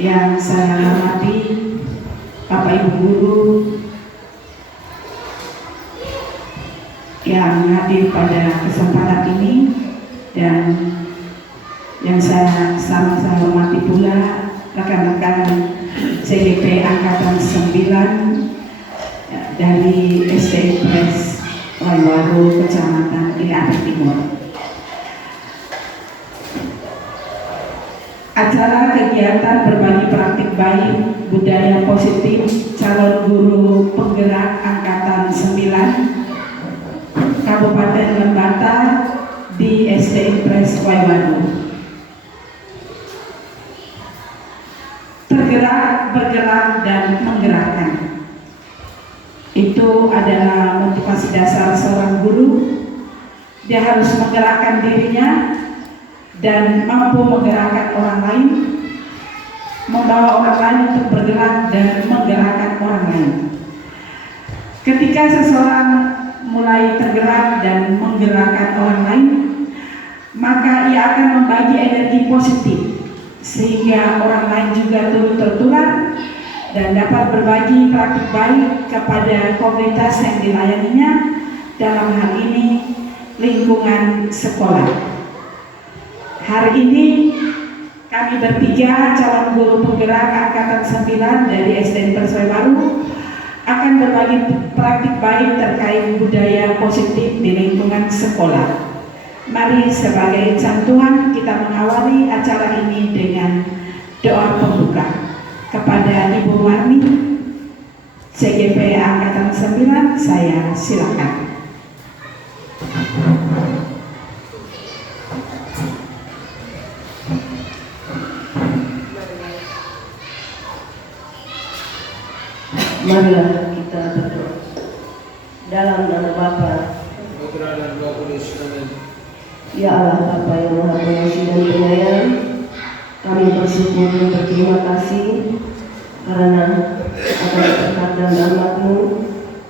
Yang saya hormati Bapak Ibu Guru yang hadir pada kesempatan ini, dan yang saya sama-sama hormati pula rekan-rekan CGP Angkatan 9 dari SD Impres Waiwaru, Kecamatan Iliapi Timur. Acara kegiatan berbagi praktik baik budaya positif calon guru penggerak Angkatan 9 Kabupaten Lembata di SD Impres Waiwaru. Tergerak, bergerak, dan menggerakkan. Itu adalah motivasi dasar seorang guru. Dia harus menggerakkan dirinya dan mampu menggerakkan orang lain, membawa orang lain untuk bergerak dan menggerakkan orang lain. Ketika seseorang mulai tergerak dan menggerakkan orang lain, maka ia akan membagi energi positif sehingga orang lain juga turut tertular dan dapat berbagi praktik baik kepada komunitas yang dilayaninya, dalam hal ini lingkungan sekolah. Hari ini kami bertiga calon guru penggerak Angkatan 9 dari SD Impres Waiwaru akan berbagi praktik baik terkait budaya positif di lingkungan sekolah. Mari sebagai insan Tuhan kita mengawali acara ini dengan doa pembuka. Kepada Ibu Marni, CGP Angkatan 9, saya silakan. Marilah kita berdoa. Dalam nama Bapa, Putra dan Roh Kudus. Amin. Ya Allah Bapa yang Maha Pengasih dan Penyayang, kami bersyukur dan berterima kasih karena atas berkat dan rahmat-Mu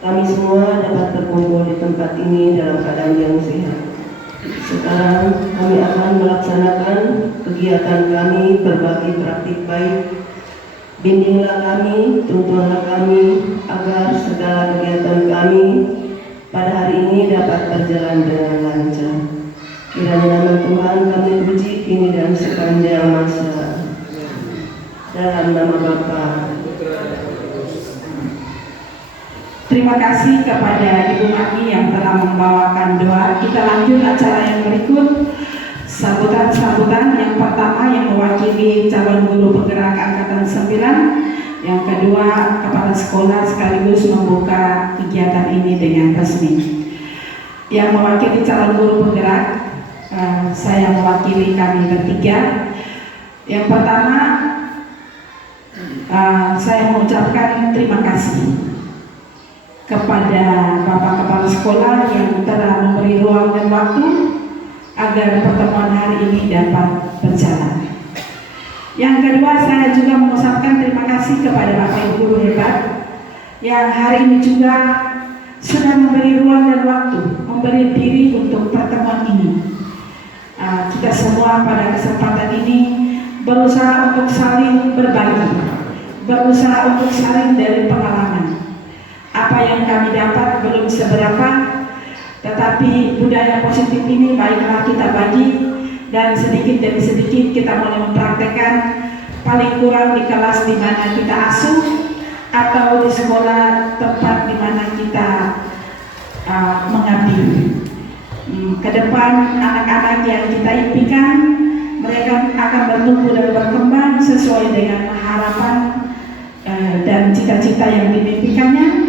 kami semua dapat berkumpul di tempat ini dalam keadaan yang sehat. Sekarang kami akan melaksanakan kegiatan kami berbagi praktik baik. Bimbinglah kami, tuntunlah kami agar segala kegiatan kami pada hari ini dapat berjalan dengan lancar. Kiranya nama Tuhan kami puji kini dan sepanjang masa. Dalam nama Bapa. Terima kasih kepada Ibu Marni yang telah membawakan doa. Kita lanjut acara yang berikut. Sambutan yang pertama yang mewakili calon guru penggerak Angkatan 9, yang kedua kepala sekolah sekaligus membuka kegiatan ini dengan resmi. Yang mewakili calon guru penggerak, saya mewakili kami bertiga. Yang pertama, saya mengucapkan terima kasih kepada Bapak Kepala Sekolah yang telah memberi ruang dan waktu agar pertemuan hari ini dapat berjalan. Yang kedua, saya juga mengucapkan terima kasih kepada Bapak Ibu guru hebat yang hari ini juga sudah memberi ruang dan waktu, memberi diri untuk pertemuan ini. Kita semua pada kesempatan ini berusaha untuk saling berbagi, berusaha untuk saling dari pengalaman. Apa yang kami dapat belum seberapa, tetapi budaya positif ini baiklah kita bagi, dan sedikit demi sedikit kita mulai mempraktekkan, paling kurang di kelas di mana kita asuh atau di sekolah tempat di mana kita mengabdi. Ke depan anak-anak yang kita impikan, mereka akan bertumbuh dan berkembang sesuai dengan harapan dan cita-cita yang dimimpikannya.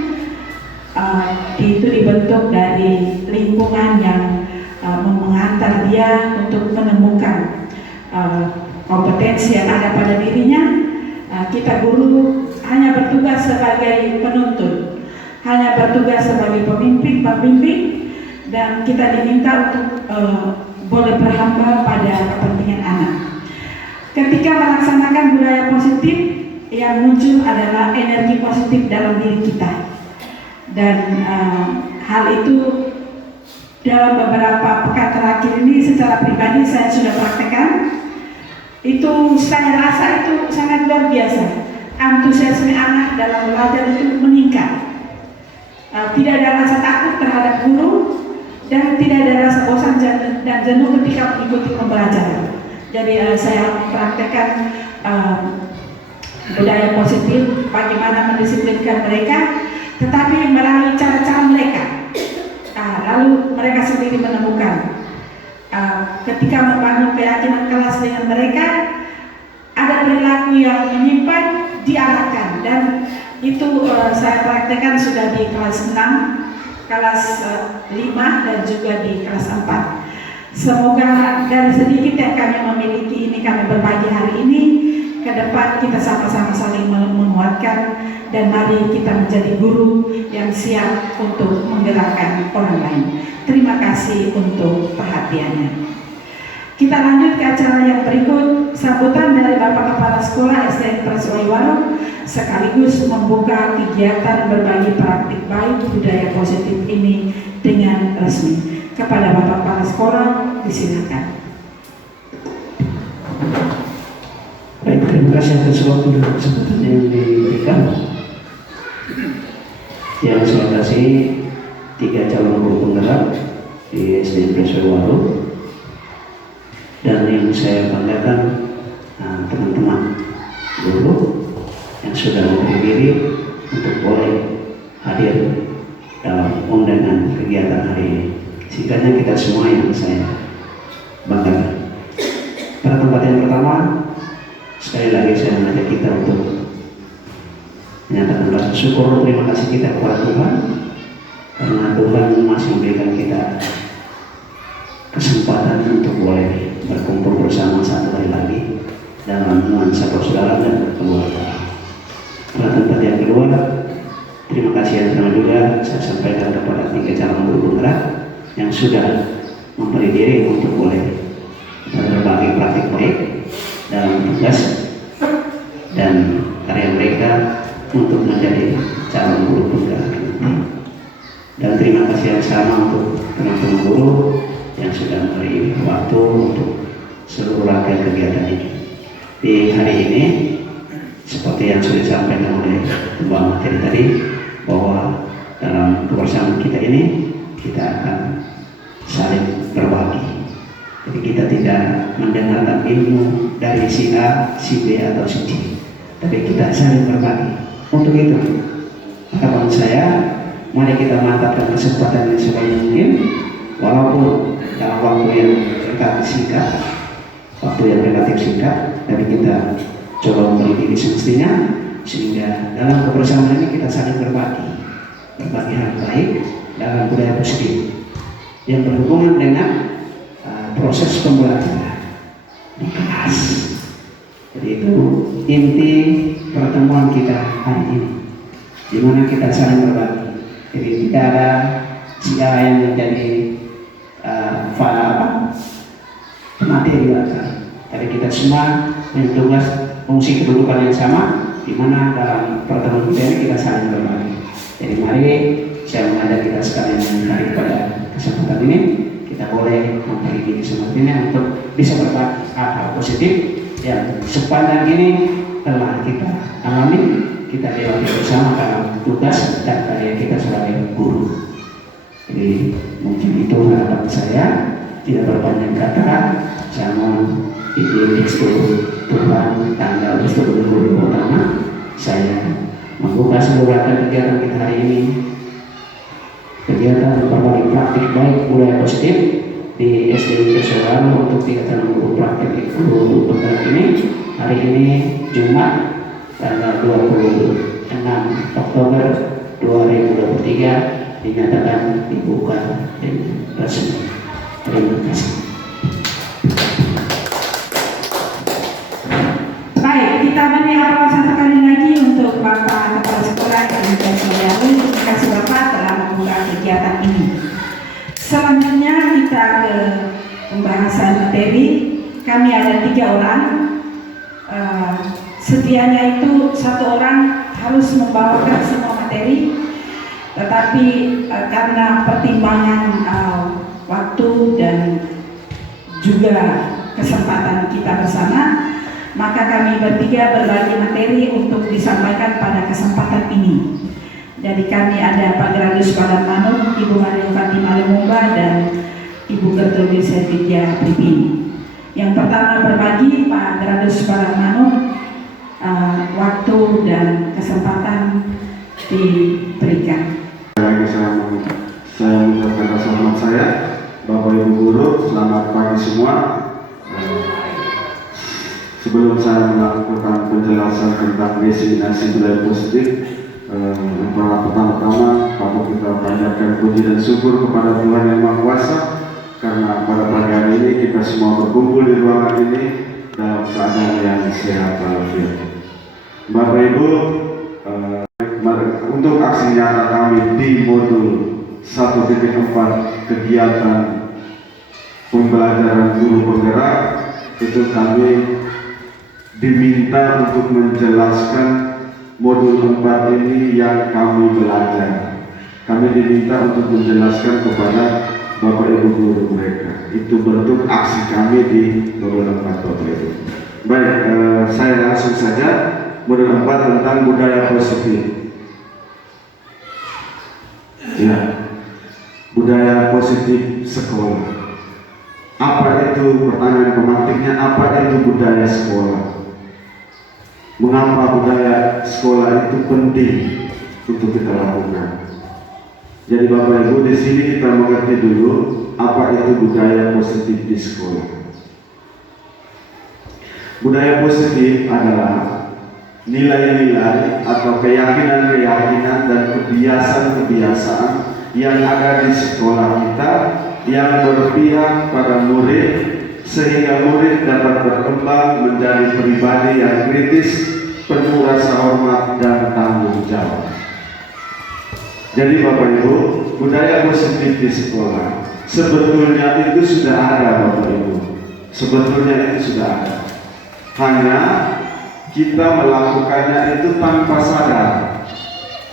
Itu dibentuk dari lingkungan yang menghantar dia untuk menemukan kompetensi yang ada pada dirinya. Kita guru hanya bertugas sebagai penuntun, hanya bertugas sebagai pembimbing, dan kita diminta untuk boleh berhamba pada kepentingan anak. Ketika melaksanakan budaya positif, yang muncul adalah energi positif dalam diri kita. Dan hal itu dalam beberapa pekan terakhir ini secara pribadi saya sudah praktekkan. Itu saya rasa itu sangat luar biasa. Antusiasme anak dalam belajar itu meningkat. Tidak ada rasa takut terhadap guru dan tidak ada rasa bosan dan jenuh ketika mengikuti pembelajaran. Jadi saya praktekkan budaya positif, bagaimana mendisiplinkan mereka, tetapi melalui cara-cara mereka. Lalu mereka sendiri menemukan ketika membangun keyakinan kelas dengan mereka, ada perilaku yang menyimpan, diarahkan, dan itu saya praktekkan sudah di kelas 6, kelas 5, dan juga di kelas 4. Semoga dari sedikit yang kami memiliki ini, kami berbagi hari ini, ke depan kita sama-sama saling menguatkan, dan mari kita menjadi guru yang siap untuk menggerakkan orang lain. Terima kasih untuk perhatiannya. Kita lanjut ke acara yang berikut, sambutan dari Bapak Kepala Sekolah SDN Preswaiwaro sekaligus membuka kegiatan berbagi praktik baik budaya positif ini dengan resmi. Kepada Bapak Kepala Sekolah, disilakan. Baik, terima kasih atas waktu dan kesempatan yang diberikan. Yang saya kasih 3 calon guru penggerak di SDN Preswaiwaro. Dan yang saya banggakan teman-teman guru yang sudah memberi diri untuk boleh hadir dalam undangan kegiatan hari ini. Singkatnya kita semua yang saya banggakan. Pada tempat yang pertama, sekali lagi saya mengajak kita untuk menyatakan rasa syukur dan terima kasih kita kepada Tuhan, karena Tuhan masih memberikan kita kesempatan untuk boleh berkumpul bersama satu hari lagi dalam nuansa persaudaraan dan keluarga. Pada tempat yang kedua, terima kasih yang pertama juga saya sampaikan kepada 3 calon guru penggerak yang sudah memberi diri untuk boleh berbagi praktik baik dalam tugas dan karya mereka untuk menjadi calon guru penggerak. Dan terima kasih yang sama untuk teman-teman guru yang sudah memberi waktu untuk seluruh rangkaian kegiatan ini. Di hari ini, seperti yang sudah disampaikan oleh Mbak Materi tadi, bahwa dalam kebersamaan kita ini, kita akan saling berbagi. Jadi kita tidak mendengarkan ilmu dari si A, si B, atau si C, tapi kita saling berbagi. Untuk itu, harapan saya, mari kita mantapkan kesempatan yang sebaik mungkin, walaupun dalam waktu yang relatif singkat, tapi kita coba memberi diri semestinya, sehingga dalam kebersamaan ini kita saling berbagi hal baik dalam budaya positif yang berhubungan dengan proses pembelajaran di kelas. Jadi itu inti pertemuan kita hari ini, di mana kita saling berbagi. Jadi tidak ada si A yang menjadi materi belakang, tapi kita semua punya tugas fungsi kedudukan yang sama, di mana dalam pertemuan kita ini kita saling berbagi. Jadi mari saya mengajak kita sekalian hari pada kesempatan ini kita boleh memberi diri semestinya untuk bisa berbagi hal positif yang sepanjang ini telah kita alami, kita lewati bersama dalam tugas dan karya kita sebagai guru. Jadi mungkin itu harapan saya, tidak berpanjang kata. Saya mohon izin Tuhan tanggal 10 pertama saya membuka seluruh kegiatan kita hari ini, kegiatan berbagi praktik baik budaya positif di SDN Preswaiwaro untuk kegiatan guru praktik guru penggerak ini. Hari ini Jumat tanggal 26 Oktober 2023 dinyatakan dibuka dan resmi. Terima kasih. Baik, kita beri aplaus satu kali lagi untuk Bapak Kepala Sekolah SDN Preswaiwaro. Terima kasih Bapak telah membuka kegiatan ini. Selanjutnya kita ke pembahasan materi. Kami ada 3 orang. Setianya itu 1 orang harus membawakan semua materi, tetapi karena pertimbangan waktu dan juga kesempatan kita bersama, maka kami bertiga berbagi materi untuk disampaikan pada kesempatan ini. Jadi kami ada Pak Gradus Badan Manut, Ibu Maria Fatimah Lumumba, dan Ibu Gertrudis Sedikya Pripin. Yang pertama berbagi Pak Gradus Badan Manut, waktu dan kesempatan diberikan. Lagi saya mengucapkan rasa hormat saya, Bapak Ibu Guru, selamat pagi semua. Sebelum saya melakukan penjelasan tentang diseminasi budaya positif, pertama-tama patut kita panjatkan puji dan syukur kepada Tuhan Yang Maha Kuasa, karena pada pagi hari ini kita semua berkumpul di ruangan ini dalam keadaan yang sehat walafiat. Bapak Ibu, untuk aksi nyata kami di modul 1.4 kegiatan pembelajaran guru penggerak, itu kami diminta untuk menjelaskan modul 4 ini yang kami belajar. Kami diminta untuk menjelaskan kepada Bapak Ibu guru mereka. Itu bentuk aksi kami di modul 4 Bapak Ibu. Baik, saya langsung saja modul 4 tentang budaya positif. Ya, budaya positif sekolah. Apa itu, pertanyaan pemantiknya, apa itu budaya sekolah? Mengapa budaya sekolah itu penting untuk kita lakukan? Jadi Bapak Ibu, di sini kita mengerti dulu apa itu budaya positif di sekolah. Budaya positif adalah nilai-nilai atau keyakinan-keyakinan dan kebiasaan-kebiasaan yang ada di sekolah kita yang berpihak pada murid, sehingga murid dapat berkembang menjadi pribadi yang kritis, penuh rasa hormat dan tanggung jawab. Jadi Bapak Ibu, budaya positif di sekolah sebetulnya itu sudah ada Bapak Ibu. Sebetulnya itu sudah ada. Hanya kita melakukannya itu tanpa sadar.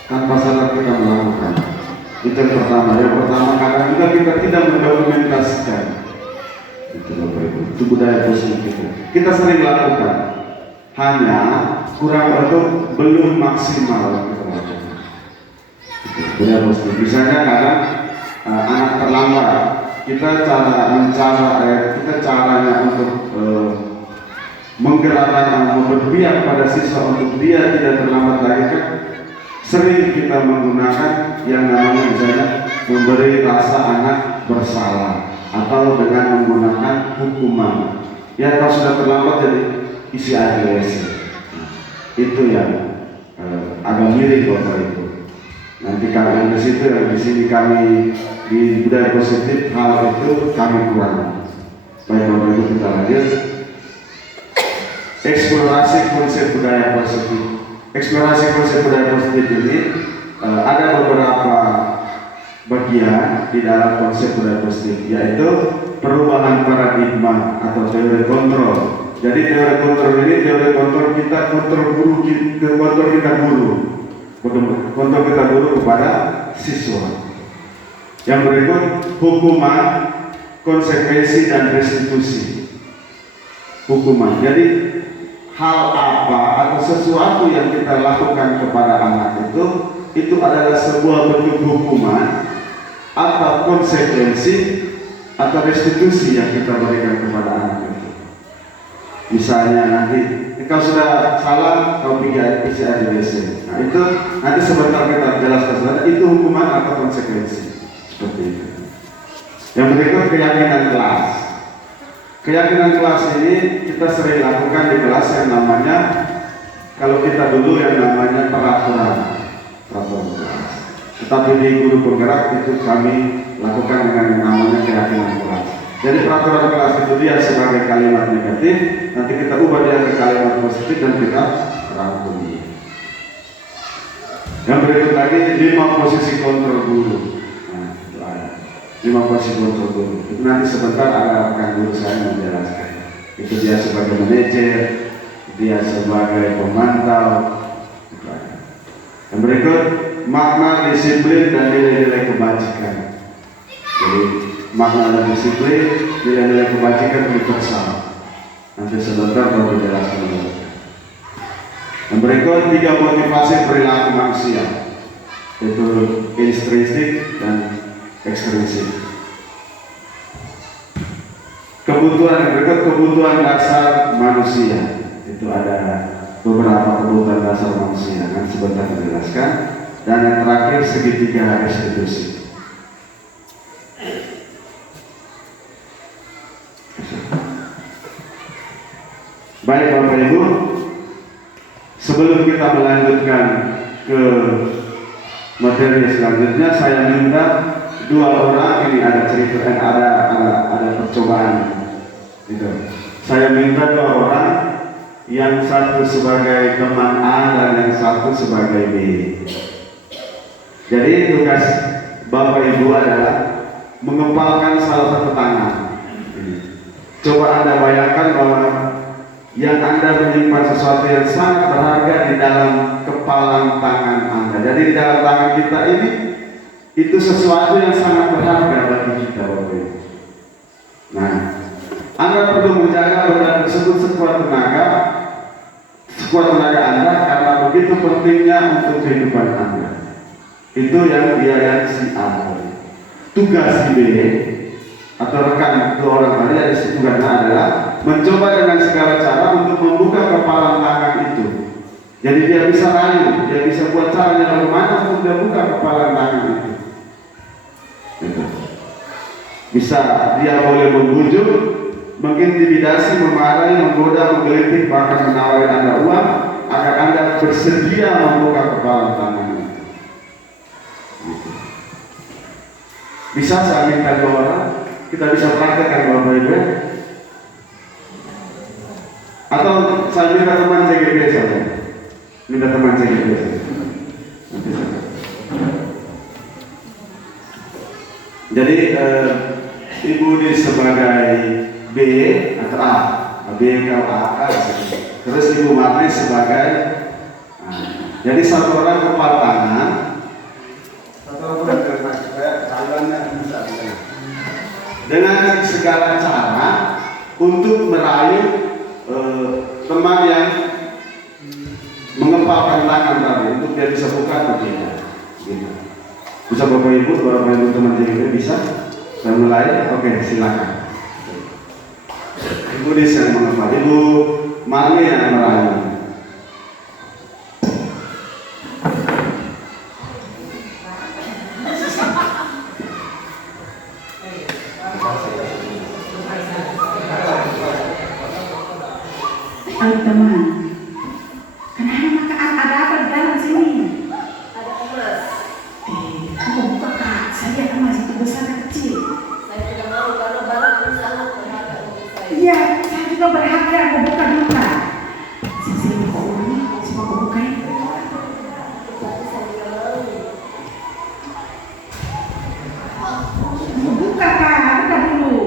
Tanpa sadar kita melakukan. Itu yang pertama. Yang pertama, kadang juga kita tidak mendokumentasikan. Itu Bapak Ibu, itu budaya positif kita sering lakukan, hanya kurang atau belum maksimal kita lakukan. Budaya positif. Misalnya kadang anak terlambat, kita caranya untuk menggerakkan, berpihak pada siswa untuk dia tidak terlambat lagi, kan sering kita menggunakan yang namanya misalnya memberi rasa anak bersalah, atau dengan menggunakan hukuman. Ya, kalau sudah terlambat jadi isi ADS. Itu yang agak miring Bapak Ibu. Nanti kalian di situ, yang di sini kami di budaya positif hal itu kami kurang. Baik Bapak Ibu, kita lanjut. Eksplorasi konsep budaya positif. Eksplorasi konsep budaya positif ini ada beberapa bagian di dalam konsep budaya positif, yaitu perubahan paradigma atau teori kontrol. Jadi teori kontrol ini teori kontrol kita, kontrol kita guru kepada siswa. Yang berikut, hukuman, konsekuensi dan restitusi. Hukuman. Jadi hal apa atau sesuatu yang kita lakukan kepada anak itu adalah sebuah bentuk hukuman atau konsekuensi atau restitusi yang kita berikan kepada anak itu. Misalnya nanti kalau sudah salah kau isi ADBC. Nah itu nanti sebentar kita jelaskan, itu hukuman atau konsekuensi. Seperti itu. Yang berikut, keyakinan kelas. Keyakinan kelas ini kita sering lakukan di kelas yang namanya, kalau kita dulu yang namanya peraturan kelas. Tetapi di guru penggerak itu kami lakukan dengan yang namanya keyakinan kelas. Jadi peraturan kelas itu dia sebagai kalimat negatif, nanti kita ubah dia ke kalimat positif dan kita rangkumi. Yang berikut lagi, 5 posisi kontrol guru. Nah, itu ada 5 posisi kontrol guru. Itu nanti sebentar ada rekan guru saya menjelaskan. Itu dia sebagai manajer, dia sebagai pemantau. Yang berikut, makna disiplin dan nilai-nilai kebajikan. Jadi makna dan disiplin, nilai-nilai kebajikan universal. Nanti sebentar baru jelaskan dulu. Yang berikut 3 motivasi perilaku manusia, yaitu intrinsik dan ekstrinsik. Kebutuhan yang berikut kebutuhan dasar manusia. Itu ada beberapa kebutuhan dasar manusia, nanti sebentar dijelaskan. Dan yang terakhir segitiga restitusi. Baik Bapak Ibu, sebelum kita melanjutkan ke materi selanjutnya, saya minta 2 orang ini ada cerita, ada percobaan. Gitu. Saya minta 2 orang, yang satu sebagai teman A dan yang satu sebagai B. Jadi tugas Bapak Ibu adalah mengepalkan salah satu tangan. Coba Anda bayangkan bahwa yang Anda menyimpan sesuatu yang sangat berharga di dalam kepalan tangan Anda. Jadi di dalam tangan kita ini itu sesuatu yang sangat berharga bagi kita, Bapak Ibu. Nah, Anda perlu menjaga benda tersebut sekuat tenaga Anda, karena begitu pentingnya untuk kehidupan Anda. Itu yang dia si A. Tugas si B atau rekan 2 orang tadi, ada tugasnya adalah mencoba dengan segala cara untuk membuka kepalan tangan itu. Jadi dia bisa rayu, dia bisa buat caranya bagaimana untuk dia buka kepalan tangan itu. Gitu. Bisa dia boleh membujuk, mengintimidasi, memarahi, menggoda, menggelitik, bahkan menawari Anda uang agar Anda bersedia membuka kepalan tangan. Gitu. Bisa saya minta 2 orang, kita bisa praktekkan Bapak Ibu, atau saya minta teman CGP saja, minta teman CGP saja. Nanti saja. Jadi Ibu di sebagai B atau A, B atau A, terus Ibu Marni sebagai A. Jadi 1 orang kepala tangan, 1 orang supaya jalannya bisa dengan segala cara untuk merayu teman yang mengepalkan tangan tadi untuk dia bisa buka begini. Gitu. Bisa Bapak Ibu teman JGP bisa? Saya mulai, oke silakan. Ibu Desa yang mengepal, Ibu Marni yang merayu. Ayo teman, kenapa ada apa di dalam sini? Ada emas. Aku buka Kak, saya lihat emas itu besar dan kecil. Saya tidak mau karena barang ini sangat berharga untuk saya. Iya, saya juga berharga, aku buka dulu Kak. Saya buka uang, coba aku buka ini. Tapi saya tidak mau. Aku buka Kak, buka dulu.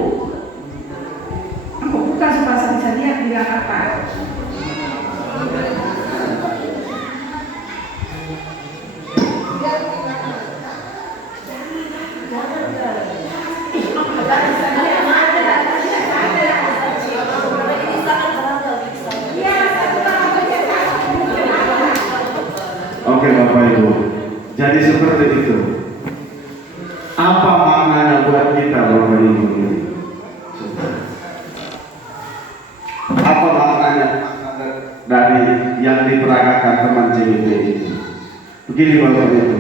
Aku buka supaya saya bisa lihat bilang apa. Oke Bapak Ibu, jadi seperti itu. Apa maknanya buat kita Bapak Ibu ini? Apa maknanya dari yang diperagakan teman JGP itu? Begini Bapak Ibu,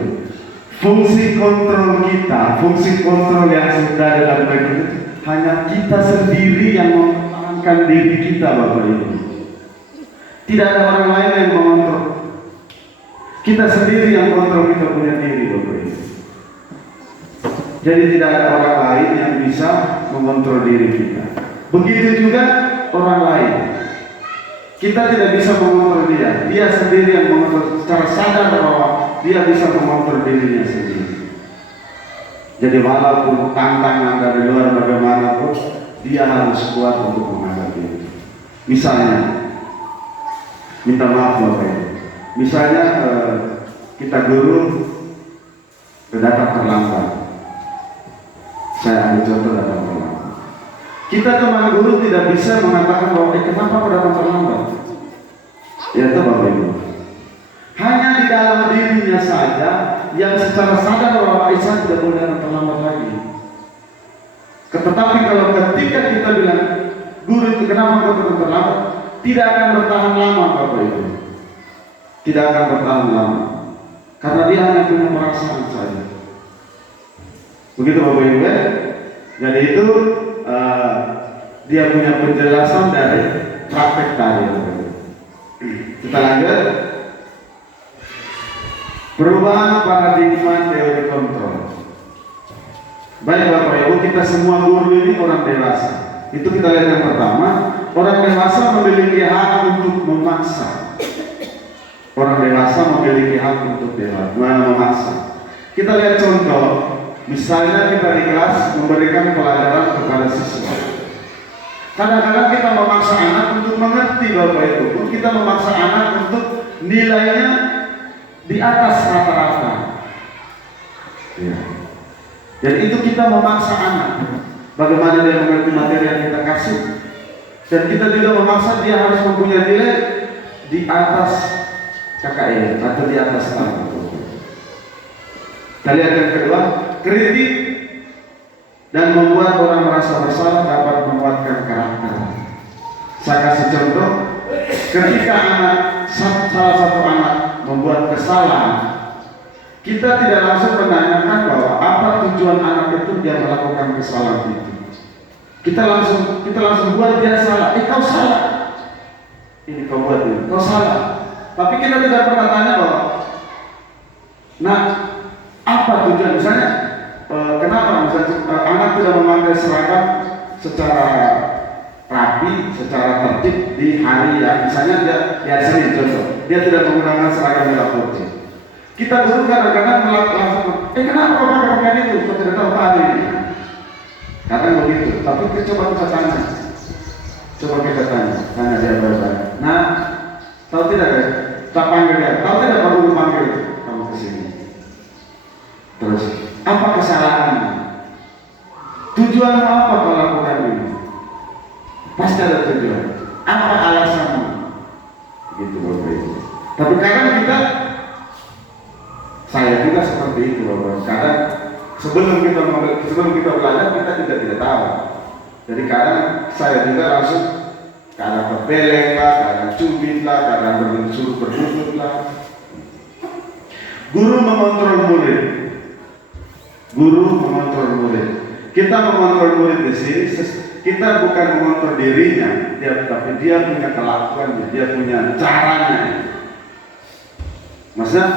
fungsi kontrol kita, fungsi kontrol yang sudah dalam itu hanya kita sendiri yang memenangkan diri kita Bapak Ibu. Tidak ada orang lain yang mengontrol. Kita sendiri yang kontrol kita punya diri Bapak Ibu. Jadi tidak ada orang lain yang bisa mengontrol diri kita. Begitu juga orang lain. Kita tidak bisa mengontrol dia. Dia sendiri yang mengontrol secara sadar bahwa dia bisa mengontrol dirinya sendiri. Jadi walaupun tantangan dari luar bagaimanapun, dia harus kuat untuk menghadapi itu. Misalnya, minta maaf Bapak Ibu. Misalnya kita guru datang terlambat. Saya ambil contoh datang terlambat. Kita teman guru tidak bisa mengatakan bahwa kenapa kau datang terlambat. Ya itu Bapak Ibu. Hanya di dalam dirinya saja yang secara sadar bahwa Aisyah tidak boleh datang terlambat lagi. Tetapi kalau ketika kita bilang guru itu kenapa kau datang terlambat, tidak akan bertahan lama Bapak Ibu. Tidak akan bertahan lama. Karena dia hanya punya perasaan saja. Begitu Bapak Ibu ya. Jadi itu dia punya penjelasan dari praktek tadi. Kita lanjut. Perubahan paradigma teori kontrol. Baik Bapak Ibu, kita semua guru ini orang dewasa. Itu kita lihat yang pertama, orang dewasa memiliki hak untuk memaksa. Orang dewasa memiliki hak untuk memaksa. Kita lihat contoh, misalnya kita di kelas memberikan pelajaran kepada siswa. Kadang-kadang kita memaksa anak untuk mengerti Bapak Ibu, kita memaksa anak untuk nilainya di atas rata-rata. Ya. Jadi itu kita memaksa anak. Bagaimana dia mengerti materi yang kita kasih. Dan kita juga memaksa dia harus mempunyai nilai di atas KKN atau di atas standar. Kita lihat yang kedua, kritik dan membuat orang merasa bersalah dapat menguatkan karakter. Saya kasih contoh, ketika salah satu anak membuat kesalahan, kita tidak langsung menanyakan bahwa apa tujuan anak itu dia melakukan kesalahan itu. Kita langsung buat dia salah. Kau salah. Ini kau buat ini. Kau salah. Tapi kita tidak pernah tanya bahwa, nah, apa tujuan? Misalnya, kenapa misalnya anak tidak memakai seragam secara rapi, secara tertib di hari ya, misalnya dia Senin contoh, dia tidak menggunakan seragam merah putih. Kita dulu kadang-kadang langsung, kenapa kau pakai pakaian itu? Kau tidak tahu hari ini. Kadang begitu. Tapi coba kita tanya, tanya dia baik-baik. Nah, tahu tidak ya? Tak panggil dia, tahu tidak perlu dipanggil kamu kesini. Terus, apa kesalahannya? Tujuanmu apa kau lakukan ini? Pasti ada tujuan. Apa alasanmu? Gitu Bapak Ibu. Tapi kadang saya juga seperti itu Bapak. Kadang sebelum kita belajar kita tidak tahu. Jadi kadang saya juga langsung kadang berbeleng lah, kadang cubit lah, kadang suruh berlutut lah. Guru mengontrol murid. Kita mengontrol murid di sini. Kita bukan mengontrol dirinya, tapi dia punya kelakuan, dia punya caranya. Maksudnya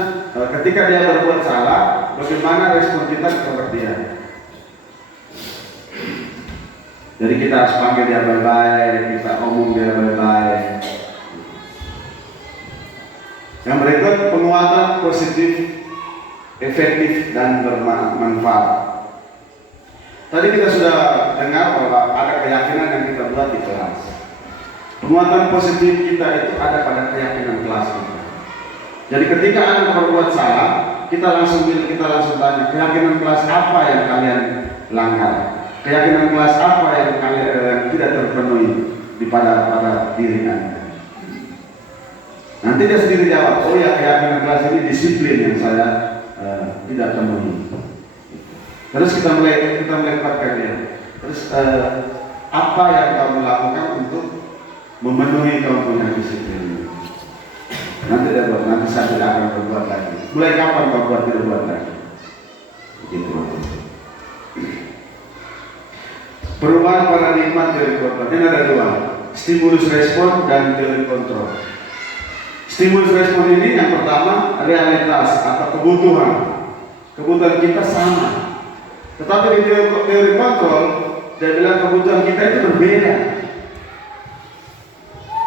ketika dia berbuat salah, bagaimana respon kita kepada dia? Jadi kita harus panggil dia baik-baik, kita omong dia baik-baik. Yang berikut, penguatan positif, efektif dan bermanfaat. Tadi kita sudah dengar bahwa ada keyakinan yang kita buat di kelas. Penguatan positif kita itu ada pada keyakinan kelas kita. Jadi ketika anak berbuat salah, kita langsung tanya, keyakinan kelas apa yang kalian langgar? Keyakinan kelas apa yang kalian tidak terpenuhi pada diri Anda? Nanti dia sendiri jawab, oh ya keyakinan kelas ini disiplin yang saya tidak penuhi. Terus kita mulai kuatkan dia. Terus apa yang kamu lakukan untuk memenuhi kamu punya disiplin? Nanti saya tidak akan berbuat lagi. Mulai kapan kau tidak buat lagi? Begitu. Perubahan paradigma teori kontrol. Ini ada dua, stimulus respon dan teori kontrol. Stimulus respon ini yang pertama realitas atau kebutuhan kita sama. Tetapi di teori kontrol dia bilang kebutuhan kita itu berbeda.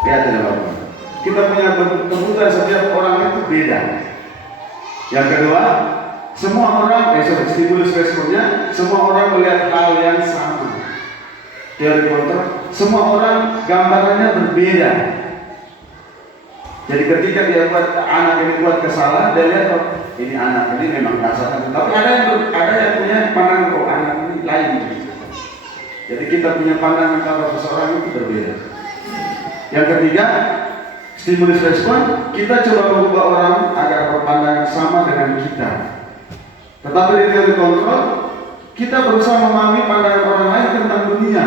Lihat tidak Bapak. Kita punya kebutuhan setiap orang itu beda. Yang kedua, semua orang stimulus responnya, semua orang melihat hal yang sama. Teori kontrol, semua orang gambarannya berbeda. Jadi ketika dia anak ini buat kesalahan, dia lihat ini anak ini memang kasar. Tapi ada yang punya pandangan anak ini lain. Jadi kita punya pandangan terhadap seseorang itu berbeda. Yang ketiga, stimulus respon, kita coba mengubah orang agar berpandangan sama dengan kita. Tetapi di teori kontrol, kita berusaha memahami pandangan orang lain tentang dunia.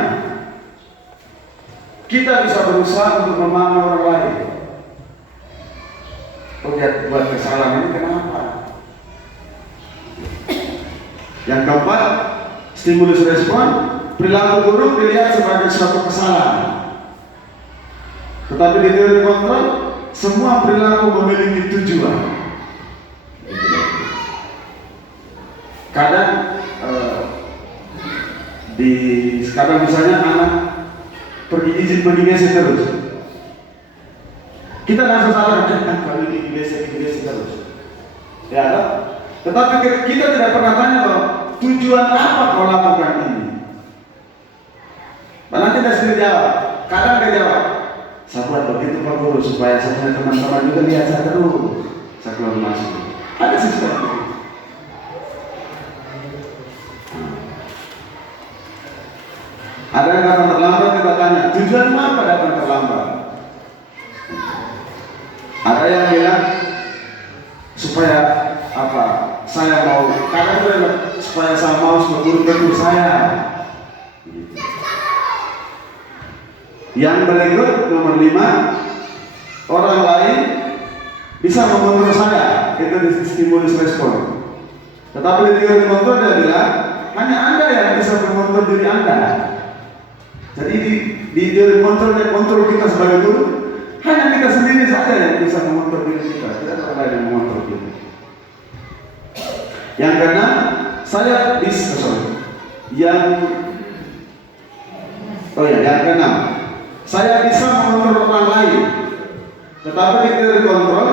Kita bisa berusaha untuk memahami orang lain. Oh, dia buat kesalahan ini kenapa? Yang keempat, stimulus respon, perilaku buruk dilihat sebagai suatu kesalahan. Tetapi di teori kontrol, semua perilaku memiliki tujuan. Kadang kadang misalnya anak pergi izin pergi WC terus, kita langsung salah kalau ini WC terus, ya kan? Tetapi kita tidak pernah tanya bahwa tujuan apa kau lakukan ini. Malah tidak sendiri jawab. Kadang dia jawab, saya buat begitu Pak Guru supaya saya punya teman-teman juga lihat saya terus. Saya keluar masuk. Ada sesuatu. Ada yang datang terlambat, kita tanya, tujuan apa datang terlambat? Ada yang bilang supaya apa? Saya mau, kadang bilang supaya saya mau guru guru saya. Yang berikut nomor 5, orang lain bisa mengontrol saya, itu stimulus respon. Tetapi di teori kontrol dia bilang hanya Anda yang bisa mengontrol diri Anda. Jadi di teori kontrol dia kontrol kita sebagai guru, hanya kita sendiri saja yang bisa mengontrol diri kita, tidak ada orang lain yang mengontrol kita. Yang keenam, yang keenam, saya bisa mengontrol orang lain. Tetapi di teori kontrol,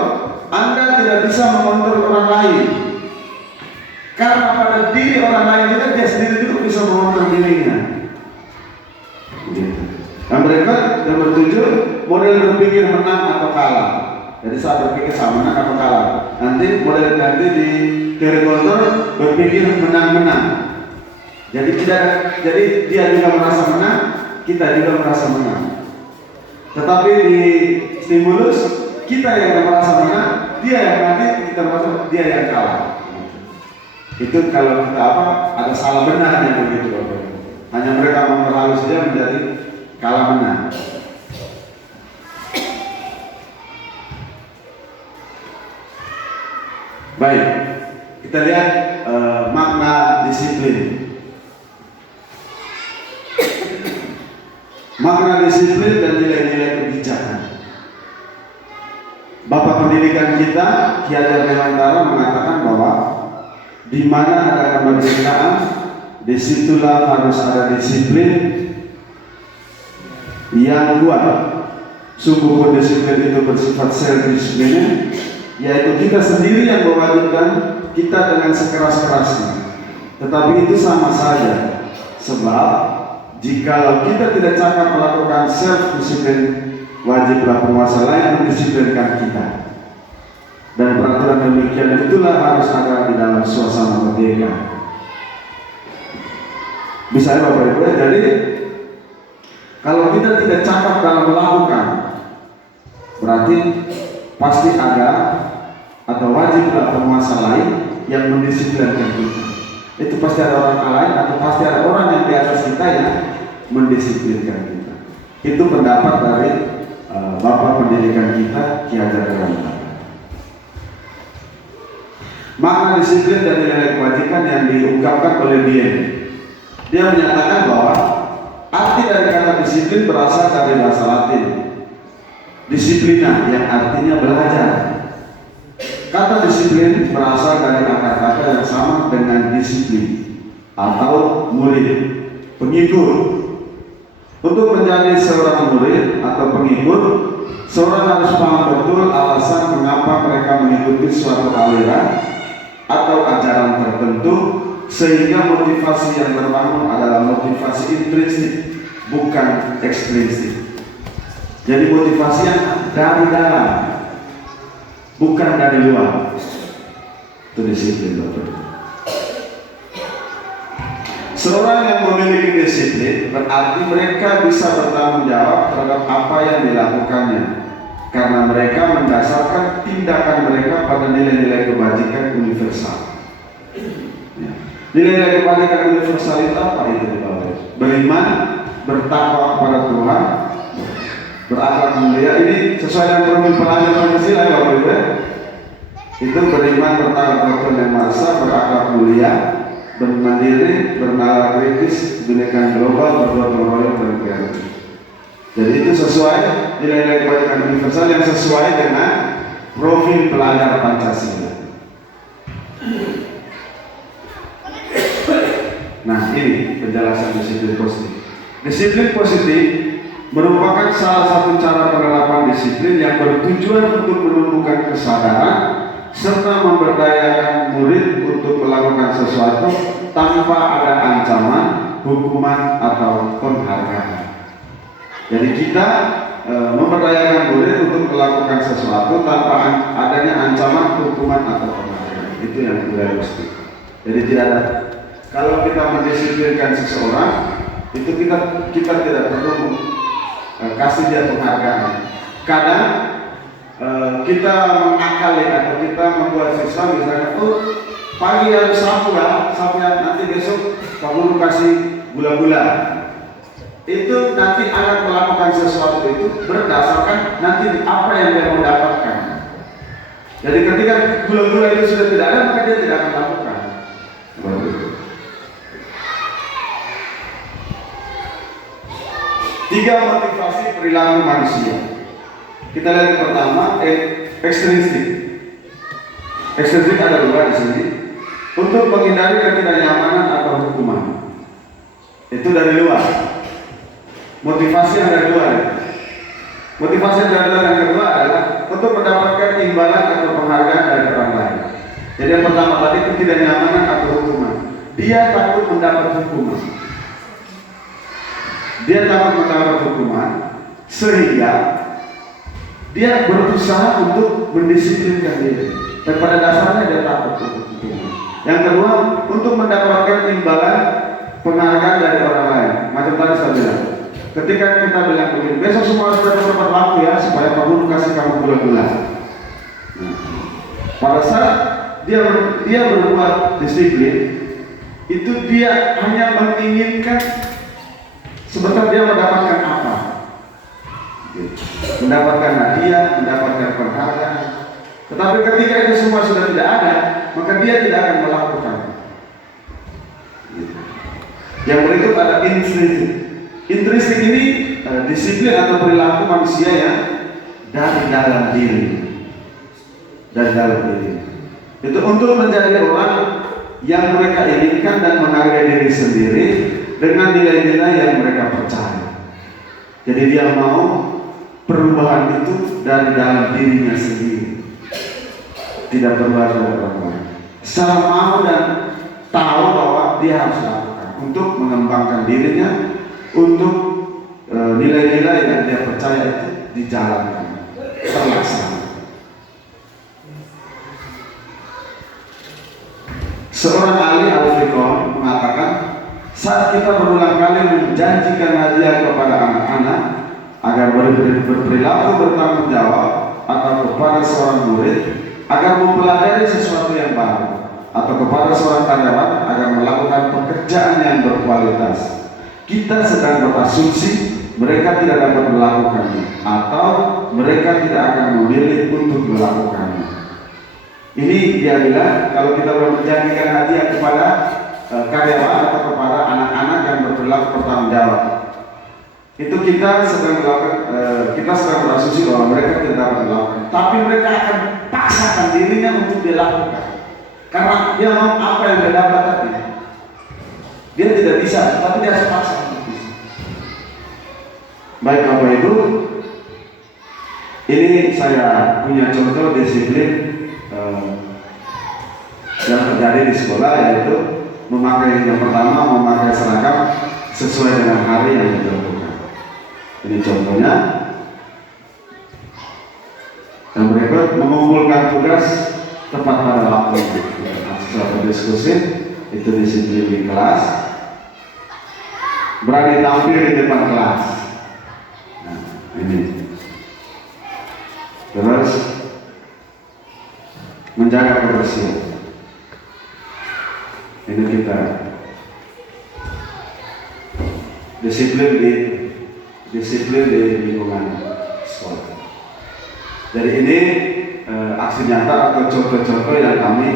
Anda tidak bisa mengontrol orang lain. Karena pada diri orang lain juga dia sendiri juga bisa mengontrol dirinya. Yang berikut nomor 7, model berpikir menang atau kalah. Jadi saya berpikir sama menang atau kalah. Nanti di teori kontrol berpikir menang-menang. Jadi dia juga merasa menang, kita juga merasa menang. Tetapi di stimulus kita yang merasa menang, dia yang nanti kita merasa dia yang kalah. Itu kalau kita ada salah benarnya begitu Bapak. Hanya mereka memperhalus saja menjadi kalah menang. Baik, kita lihat makna disiplin. Makna disiplin dan nilai-nilai kebijakan. Bapak pendidikan kita, Ki Hajar Dewantara, mengatakan bahwa di mana ada kemerdekaan, disitulah harus ada disiplin yang kuat. Sungguh pun disiplin itu bersifat self-disiplin, yaitu kita sendiri yang mewajibkan kita dengan sekeras-kerasnya. Tetapi itu sama saja, sebab jikalau kita tidak cakap melakukan self-disiplin, wajiblah penguasa lain mendisiplinkan kita. Dan peraturan demikian itulah harus ada di dalam suasana merdeka. Bisa ya Bapak Ibu, jadi kalau kita tidak cakap dalam melakukan, berarti pasti ada atau wajiblah penguasa lain yang mendisiplinkan kita. Itu pasti ada orang lain atau pasti ada orang yang di atas kita yang mendisiplinkan kita. Itu pendapat dari Bapak pendidikan kita, Ki Hajar Dewantara. Makna disiplin dan nilai kewajiban yang diungkapkan oleh dia menyatakan bahwa arti dari kata disiplin berasal dari bahasa Latin disiplina, yang artinya belajar. Kata disiplin berasal dari akar kata yang sama dengan disiplin atau murid, pengikut. Untuk menjadi seorang murid atau pengikut, seorang harus paham betul alasan mengapa mereka mengikuti suatu aliran atau ajaran tertentu, sehingga motivasi yang terbangun adalah motivasi intrinsik, bukan ekstrinsik. Jadi motivasi yang dari dalam, bukan dari luar. Itu disiplin Bapak. Seorang yang memiliki disiplin berarti mereka bisa bertanggung jawab terhadap apa yang dilakukannya, karena mereka mendasarkan tindakan mereka pada nilai-nilai kebajikan universal. Ya. Nilai-nilai kebajikan universal itu apa itu? Beriman, bertakwa kepada Tuhan, berakhlak mulia. Ini sesuai dengan formula pelajar Pancasila ya Bapak Ibu. Itu beriman, bertakwa kepada Tuhan Yang Maha Esa, berakhlak mulia, bermandiri, bernalar kritis, bineka global, bergotong royong dan kreatif. Jadi itu sesuai nilai-nilai kebajikan universal yang sesuai dengan profil pelajar Pancasila. Nah, ini penjelasan disiplin positif. Disiplin positif merupakan salah satu cara penerapan disiplin yang bertujuan untuk menumbuhkan kesadaran serta memberdayakan murid untuk melakukan sesuatu tanpa ada ancaman, hukuman, atau penghargaan. Jadi kita memberdayakan murid untuk melakukan sesuatu tanpa adanya ancaman, hukuman, atau penghargaan. Itu yang kita mesti. Jadi tidak ada. Kalau kita mendisiplinkan seseorang, itu kita tidak perlu kasih dia penghargaan. Kadang kita mengakali atau kita membuat siswa misalnya, pagi harus sapu ya, nanti besok Pak Guru kasih gula-gula. Itu nanti akan melakukan sesuatu itu berdasarkan nanti apa yang dia mau dapatkan. Jadi ketika gula-gula itu sudah tidak ada, maka dia tidak akan lakukan. Tiga motivasi perilaku manusia. Kita lihat yang pertama, ekstrinsik. Ekstrinsik ada dua di sini. Untuk menghindari ketidaknyamanan atau hukuman. Itu dari luar. Motivasi yang dari luar. Motivasi yang dari luar yang kedua adalah untuk mendapatkan imbalan atau penghargaan dari orang lain. Jadi yang pertama tadi ketidaknyamanan atau hukuman. Dia takut mendapat hukuman. Dia takut mendapat hukuman, sehingga dia berusaha untuk mendisiplinkan diri. Dan pada dasarnya dia takut untuk hukuman. Yang kedua, untuk mendapatkan imbalan penghargaan dari orang lain. Macam tadi saya bilang, ketika kita bilang begini, besok semua harus dapat waktu ya, supaya Pak Guru kasih kamu gula-gula. Pada saat dia berbuat disiplin, itu dia hanya menginginkan sebentar dia mendapatkan apa? Mendapatkan hadiah, mendapatkan penghargaan. Tetapi ketika itu semua sudah tidak ada, maka dia tidak akan melakukan. Yang berikut ada intrinsik. Intrinsik ini disiplin atau perilaku manusia yang dari dalam diri. Dari dalam diri. Itu untuk menjadi orang yang mereka inginkan dan menghargai diri sendiri dengan nilai-nilai yang mereka percaya. Jadi dia mau perubahan itu dari dalam dirinya sendiri, tidak berubah dari orang lain. Secara mau dan tahu bahwa dia harus lakukan untuk mengembangkan dirinya, untuk nilai-nilai yang dia percaya itu dijalankan, terlaksana. Seorang ahli Al-Fiqh mengatakan, saat kita berulang kali menjanjikan hadiah kepada anak-anak agar berperilaku bertanggung jawab, atau kepada seorang murid agar mempelajari sesuatu yang baru, atau kepada seorang karyawan agar melakukan pekerjaan yang berkualitas, kita sedang berasumsi mereka tidak dapat melakukannya, atau mereka tidak akan memilih untuk melakukannya. Ini dia bilang, kalau kita menjanjikan hadiah kepada karyawan atau kepada anak-anak yang berperilaku bertanggung jawab, itu kita sedang berasumsi bahwa mereka tidak dapat melakukan, tapi mereka akan paksakan dirinya untuk dilakukan karena dia mau apa yang dia dapat tadi. Dia tidak bisa, tapi dia harus paksa untuk bisa. Baik Bapak Ibu, ini saya punya contoh disiplin yang terjadi di sekolah, yaitu yang pertama memakai seragam sesuai dengan hari yang ditentukan. Ini contohnya. Yang berikut, mengumpulkan tugas tepat pada waktu. Setelah berdiskusi, itu disiplin di kelas. berani tampil di depan kelas. Nah, ini. Terus menjaga kebersihan. Ini kita disiplin di lingkungan sekolah. Jadi ini aksi nyata atau contoh-contoh yang kami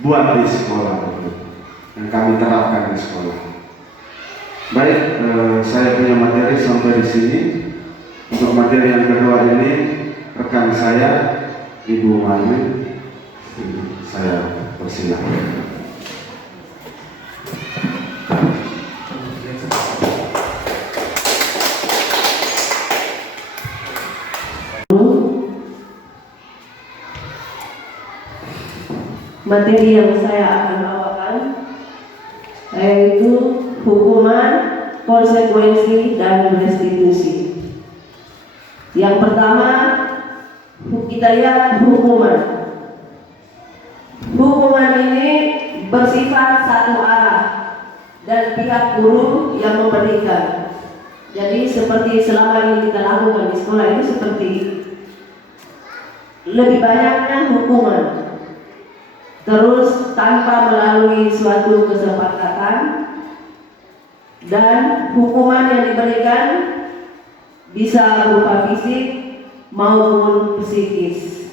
buat di sekolah, yang kami terapkan di sekolah. Baik, saya punya materi sampai di sini. Untuk materi yang kedua ini rekan saya Ibu Manu, saya persilakan. Materi yang saya akan bawakan yaitu hukuman, konsekuensi, dan restitusi. Yang pertama, kita lihat hukuman. Hukuman ini bersifat satu arah dan pihak guru yang memberikan. Jadi seperti selama ini kita lakukan di sekolah itu seperti lebih banyaknya hukuman. Terus tanpa melalui suatu kesepakatan, dan hukuman yang diberikan bisa berupa fisik maupun psikis.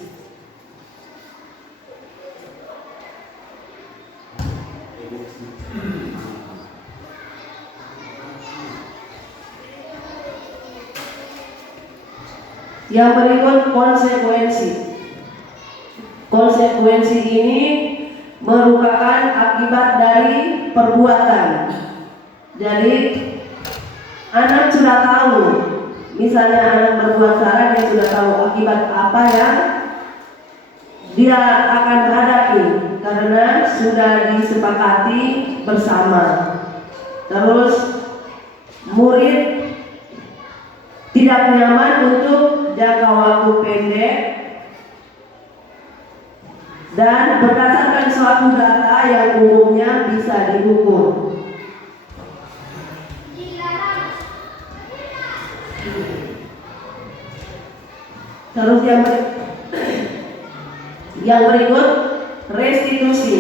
Yang berikut konsekuensi. Konsekuensi ini merupakan akibat dari perbuatan. Jadi anak sudah tahu, misalnya anak berbuat salah, dia sudah tahu akibat apa yang dia akan hadapi karena sudah disepakati bersama. Terus murid tidak nyaman untuk jangka waktu pendek dan berdasarkan suatu data yang umumnya bisa dihukum. Terus yang berikut restitusi.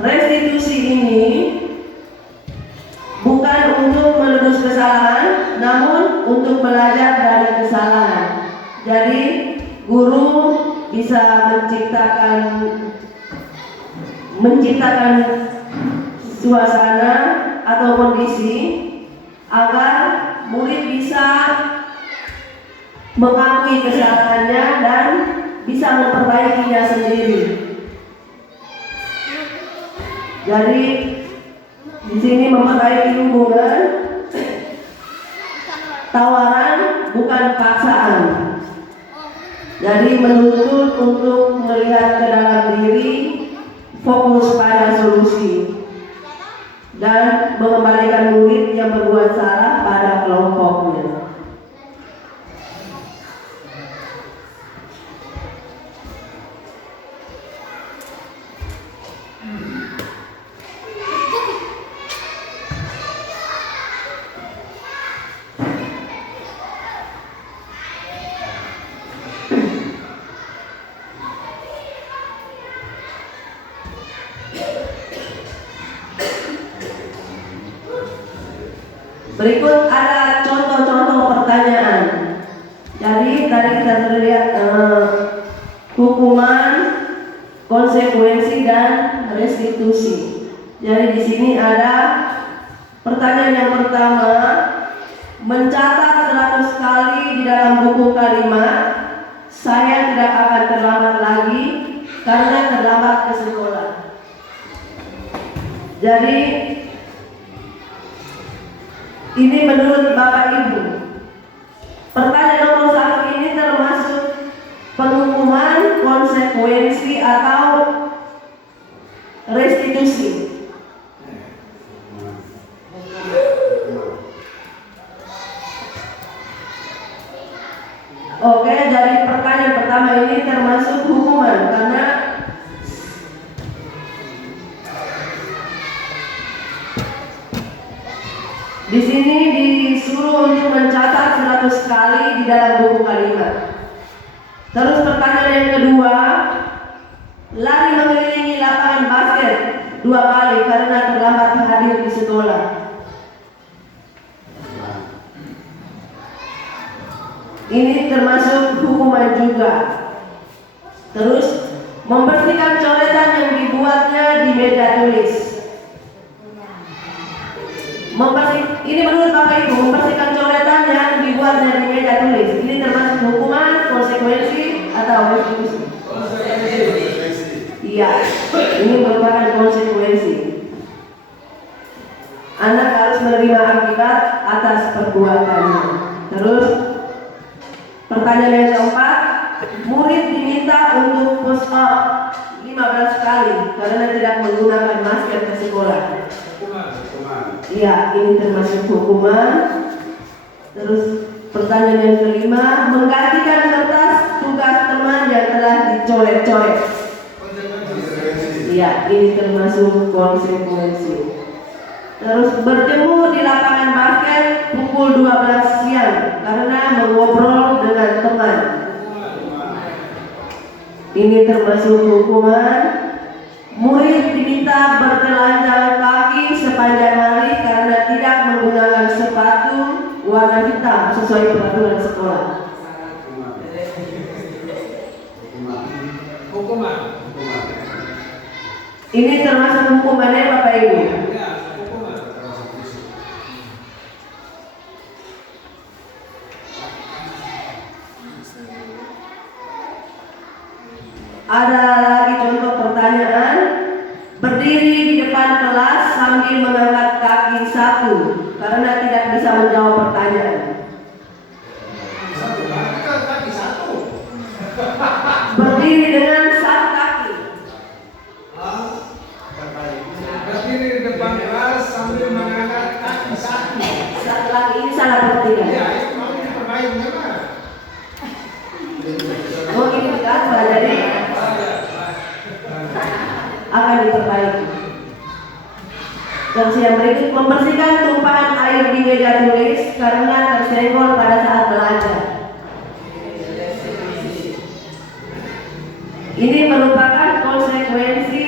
Restitusi ini bukan untuk menebus kesalahan, namun untuk belajar dari kesalahan. Jadi guru bisa menciptakan suasana atau kondisi agar murid bisa mengakui kesalahannya dan bisa memperbaikinya sendiri. Jadi di sini memperbaiki hubungan, tawaran bukan paksaan. Jadi menuntut untuk melihat ke dalam diri, fokus pada solusi, dan mengembalikan murid yang berbuat salah pada kelompoknya. Berikut ada contoh-contoh pertanyaan. Jadi tadi kita sudah lihat hukuman, konsekuensi, dan restitusi. Jadi di sini ada pertanyaan yang pertama, mencatat 100 kali di dalam buku kalimat, saya tidak akan terlambat lagi karena terlambat ke sekolah. Jadi ini menurut Bapak Ibu. Pertanyaan nomor 1 ini termasuk penghukuman, konsekuensi, atau restitusi. Oke, jadi pertanyaan pertama ini termasuk hukuman karena Di sini disuruh untuk mencatat 100 kali di dalam buku kalimat. Terus pertanyaan yang kedua, lari mengelilingi lapangan basket 2 kali karena terlambat hadir di sekolah. Ini termasuk hukuman juga. Terus membersihkan coretan yang dibuatnya di meja tulis. Ini menurut Bapak Ibu, membersihkan coretan yang dibuatnya di meja tulis. Ini termasuk hukuman, konsekuensi atau eksekusi? Iya, ini merupakan konsekuensi. Anak harus menerima akibat atas perbuatannya. Terus pertanyaan yang keempat, murid diminta untuk push up 15 kali karena tidak menggunakan masker ke sekolah. Iya, ini termasuk hukuman. Terus pertanyaan yang kelima, menggantikan kertas tugas teman yang telah dicoret-coret. Iya, ini termasuk konsekuensi. Terus bertemu di lapangan basket pukul 12 siang karena mengobrol dengan teman. Ini termasuk hukuman. Murid diminta bertelanjang kaki sepanjang hari karena tidak menggunakan sepatu warna hitam sesuai peraturan sekolah. Hukuman. Ini termasuk hukumannya Bapak Ibu. Ya, hukuman. Ada lagi contoh pertanyaan, berdiri di depan kelas sambil mengangkat kaki satu karena tidak bisa menjawab pertanyaan. Berdiri dengan satu kaki. Berdiri di depan kelas sambil mengangkat kaki satu. Satu lagi, ini salah perhatikan. Ya, itu mau diperbaiki gimana? Oh, ini berkata jadi akan diperbaiki. Terus yang berikut, membersihkan tumpahan air di meja tulis karena tersenggol pada saat belajar. Ini merupakan konsekuensi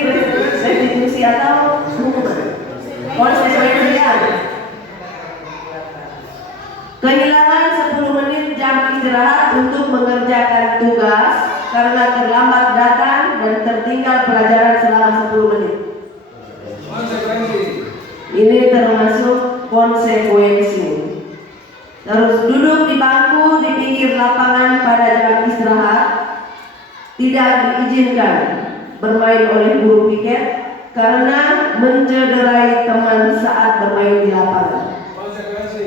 restitusi atau hukuman. Konsekuensi kehilangan 10 menit jam istirahat untuk mengerjakan tugas karena terlambat datang dan tertinggal pelajaran selama 10 menit. Konsekuensi. Ini termasuk konsekuensi. Terus duduk di bangku di pinggir lapangan pada jam istirahat, tidak diizinkan bermain oleh guru piket karena mencederai teman saat bermain di lapangan. Konsekuensi.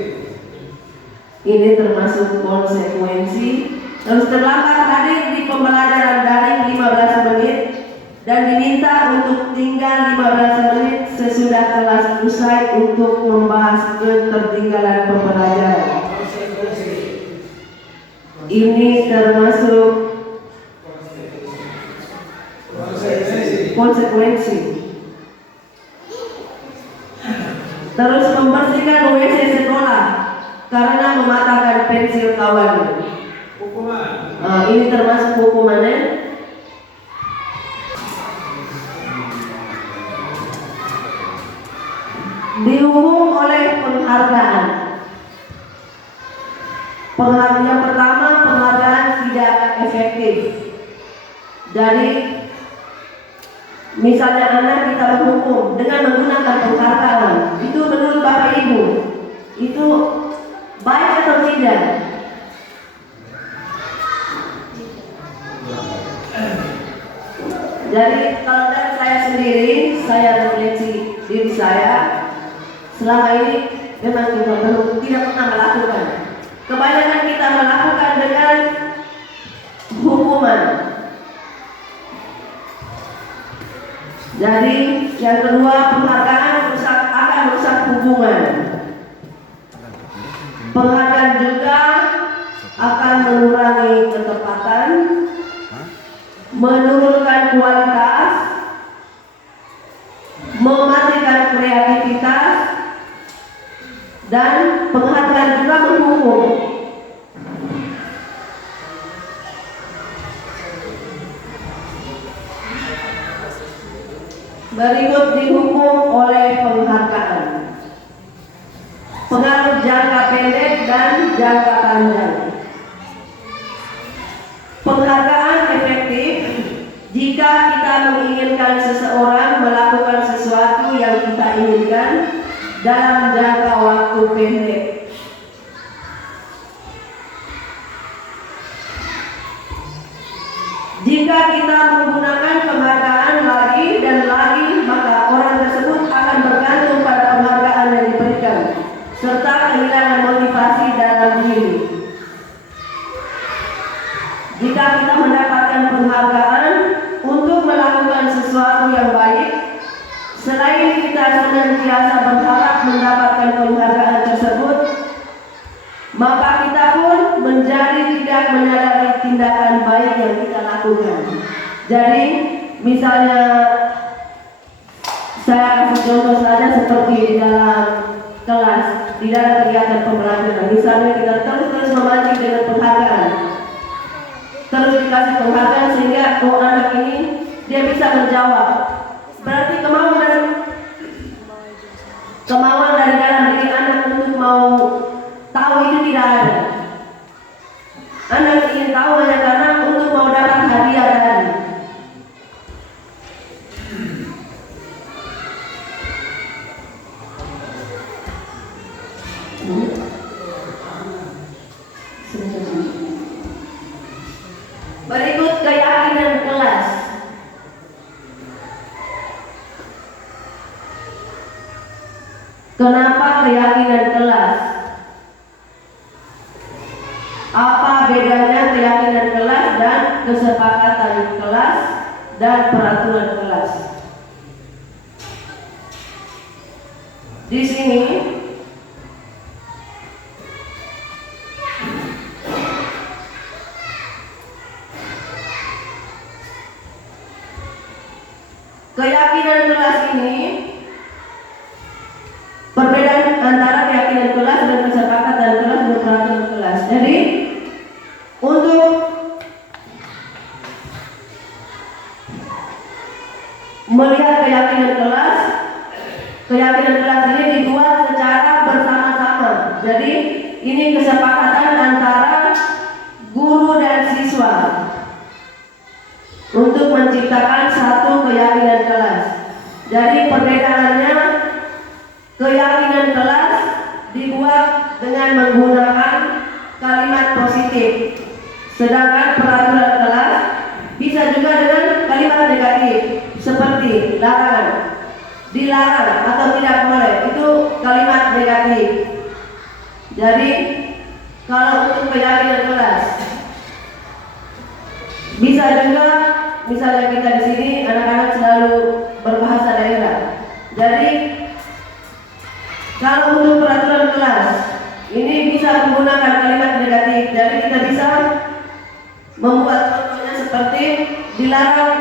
Ini termasuk konsekuensi. Terus terlambat hadir di pembelajaran daring 15 menit dan diminta untuk tinggal 15 menit sesudah kelas usai untuk membahas ketertinggalan pembelajaran. Ini termasuk konsekuensi. Terus membersihkan WC sekolah karena mematahkan pensil kawannya. Hukuman. Ini termasuk hukumannya. Dihukum oleh penghargaan. Penghargaan yang pertama, penghargaan tidak efektif. Jadi misalnya anak kita berhukum dengan menggunakan penghargaan, itu menurut Bapak Ibu itu baik atau tidak? Jadi kalau dari saya sendiri, saya refleksi diri saya, selama ini memang kita belum tidak pernah melakukan. Kebanyakan kita melakukan dengan hukuman. Jadi yang kedua, penghargaan akan merusak hubungan. Penghargaan juga akan mengurangi ketepatan, menurunkan kualitas, mematikan kreativitas, dan penghargaan juga mendukung. Berikut dihukum oleh penghargaan. Pengaruh jangka pendek dan jangka panjang. Penghargaan efektif jika kita menginginkan seseorang melakukan sesuatu yang kita inginkan dalam jangka waktu pendek. Jika kita menggunakan penghargaan lagi dan lagi, maka orang tersebut akan bergantung pada penghargaan yang diberikan, serta kehilangan motivasi dalam diri. Jika kita mendapatkan penghargaan untuk melakukan sesuatu yang baik, selain kita senantiasa berharap mendapatkan penghargaan tersebut, maka kita pun menjadi tidak menyadari tindakan baik yang kita lakukan. Jadi, misalnya saya kasih contoh saja seperti di dalam kelas, di dalam kegiatan pembelajaran. Misalnya kita terus memancing dengan penghargaan, terus dikasih penghargaan sehingga anak ini dia bisa menjawab. Berarti kemauan dari dalam diri anak untuk mau tahu itu tidak ada. Anak ingin tahu hanya karena untuk mau dapat hadiah tadi. Berikut keyakinan kelas. Kenapa keyakinan kelas? Apa bedanya keyakinan kelas dan kesepakatan kelas dan peraturan kelas? Di sini keyakinan kelas ini, perbedaan antara keyakinan kelas dan kesepakatan kelas dan peraturan kelas. Jadi untuk melihat keyakinan kelas ini dibuat secara bersama-sama. Jadi ini kesepakatan antara guru dan siswa untuk menciptakan satu keyakinan kelas. Jadi perbedaannya, keyakinan kelas dibuat dengan menggunakan kalimat positif, sedangkan peraturan kelas bisa juga dengan kalimat negatif seperti larangan, dilarang atau tidak boleh, itu kalimat negatif. Jadi kalau untuk keyakinan kelas bisa juga, misalnya kita di sini anak-anak selalu berbahasa daerah. Jadi kalau untuk peraturan kelas ini bisa menggunakan kalimat negatif. Jadi kita bisa membuat contohnya seperti dilarang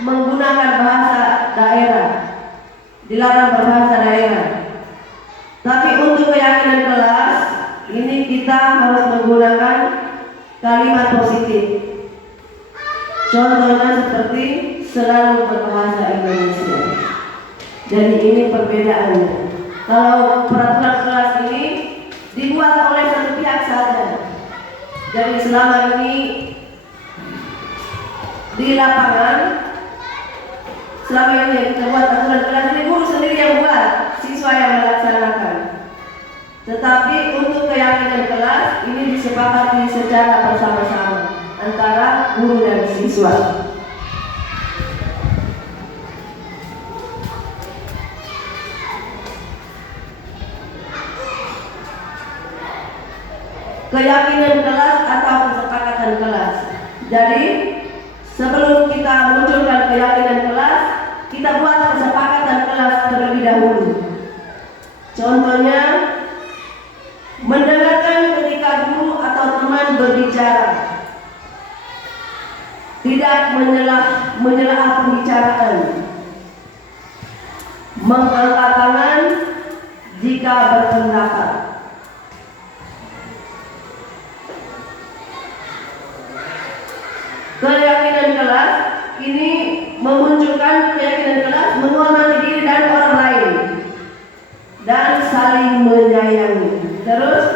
menggunakan bahasa daerah, dilarang berbahasa daerah. Tapi untuk keyakinan kelas ini kita harus menggunakan kalimat positif. Contohnya seperti selalu berbahasa Indonesia. Jadi ini perbedaannya. Kalau peraturan kelas ini dibuat oleh satu pihak saja. Jadi selama ini di lapangan, selama ini yang kita buat aturan kelas ini guru sendiri yang buat, siswa yang melaksanakan. Tetapi untuk keyakinan kelas ini disepakati secara bersama-sama antara guru dan siswa. Keyakinan kelas atau kesepakatan kelas. Jadi sebelum kita munculkan keyakinan kelas, kita buat kesepakatan kelas terlebih dahulu. Contohnya, mendengarkan ketika guru atau teman berbicara, tidak menyelah pembicaraan, mengangkat tangan jika berpendapat. saling menyayangi. Terus,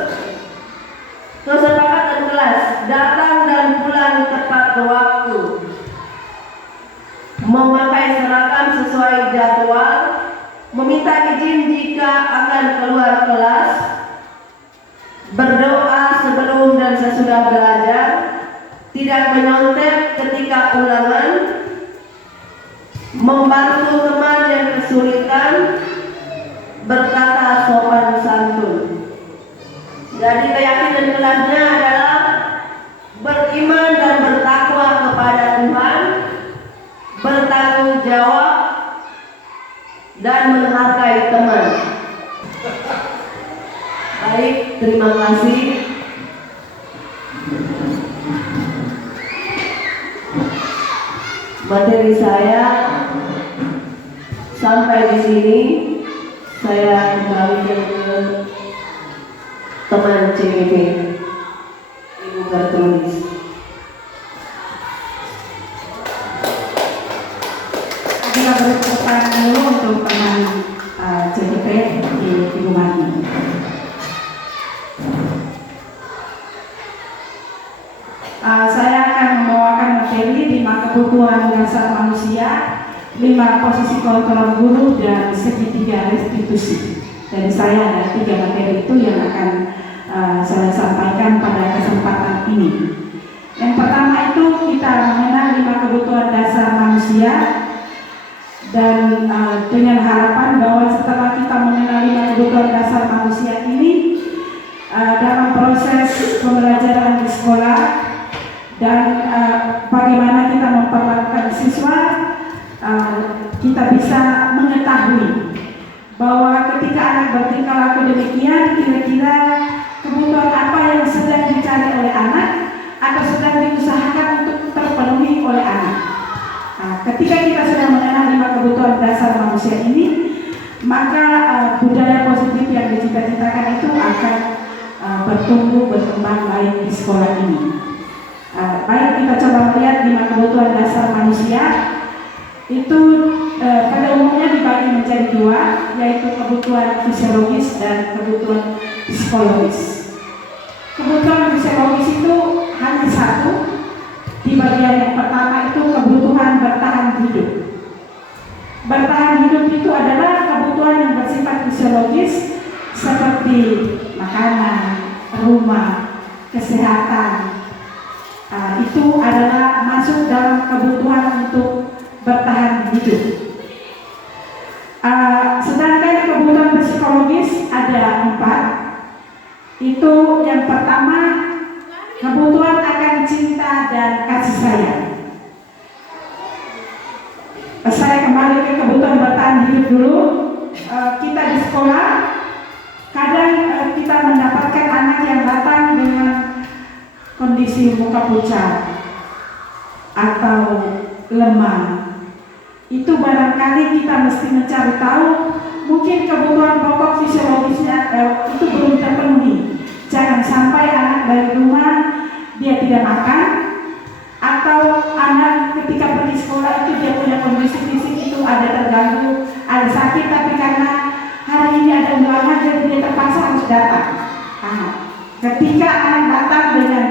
kesepakatan kelas, datang dan pulang tepat waktu, memakai seragam sesuai jadwal, meminta izin jika akan keluar kelas, berdoa sebelum dan sesudah belajar, tidak menyontek ketika ulangan, membantu teman yang kesulitan, berkata sopan santun. Jadi keyakinan kelasnya adalah beriman dan bertakwa kepada Tuhan, bertanggung jawab, dan menghargai teman. Baik, terima kasih. Materi saya sampai di sini. Saya kembalikan ke teman CGP, Ibu Kartulis. Kita beri tepuk tangan dulu untuk teman CGP di Ibu Mani. Saya akan membawakan materi 5 kebutuhan dasar manusia, 5 posisi kontrol guru, dan segitiga restitusi. Dari saya ada 3 materi itu yang akan saya sampaikan pada kesempatan ini. Yang pertama itu kita mengenal 5 kebutuhan dasar manusia, dan dengan harapan bahwa setelah kita mengenal 5 kebutuhan dasar manusia ini, dalam proses pembelajaran di sekolah dan bagaimana kita memperlakukan siswa, kita bisa mengetahui bahwa ketika anak bertingkah laku demikian, kira-kira kebutuhan apa yang sedang dicari oleh anak atau sedang diusahakan untuk terpenuhi oleh anak. Ketika kita sudah mengenal 5 kebutuhan dasar manusia ini, maka budaya positif yang dicita-citakan itu akan bertumbuh, berkembang baik di sekolah ini. Baik, kita coba melihat 5 kebutuhan dasar manusia itu pada umumnya dibagi menjadi 2, yaitu kebutuhan fisiologis dan kebutuhan psikologis. Kebutuhan fisiologis itu hanya 1. Di bagian yang pertama itu kebutuhan bertahan hidup. Bertahan hidup itu adalah kebutuhan yang bersifat fisiologis seperti makanan, rumah, kesehatan. Itu adalah masuk dalam kebutuhan untuk bertahan hidup. Sedangkan kebutuhan psikologis ada 4. Itu yang pertama, kebutuhan akan cinta dan kasih sayang. Saya kembali ke kebutuhan bertahan hidup dulu. Kita di sekolah kadang kita mendapatkan anak yang datang dengan kondisi muka pucat atau lemah. Itu barangkali kita mesti mencari tahu, mungkin kebutuhan pokok fisiologisnya itu belum terpenuhi. Jangan sampai anak dari rumah dia tidak makan, atau anak ketika pergi sekolah itu dia punya kondisi fisik itu ada terganggu, ada sakit, tapi karena hari ini ada undangan jadi dia terpaksa harus datang. Ketika anak datang dengan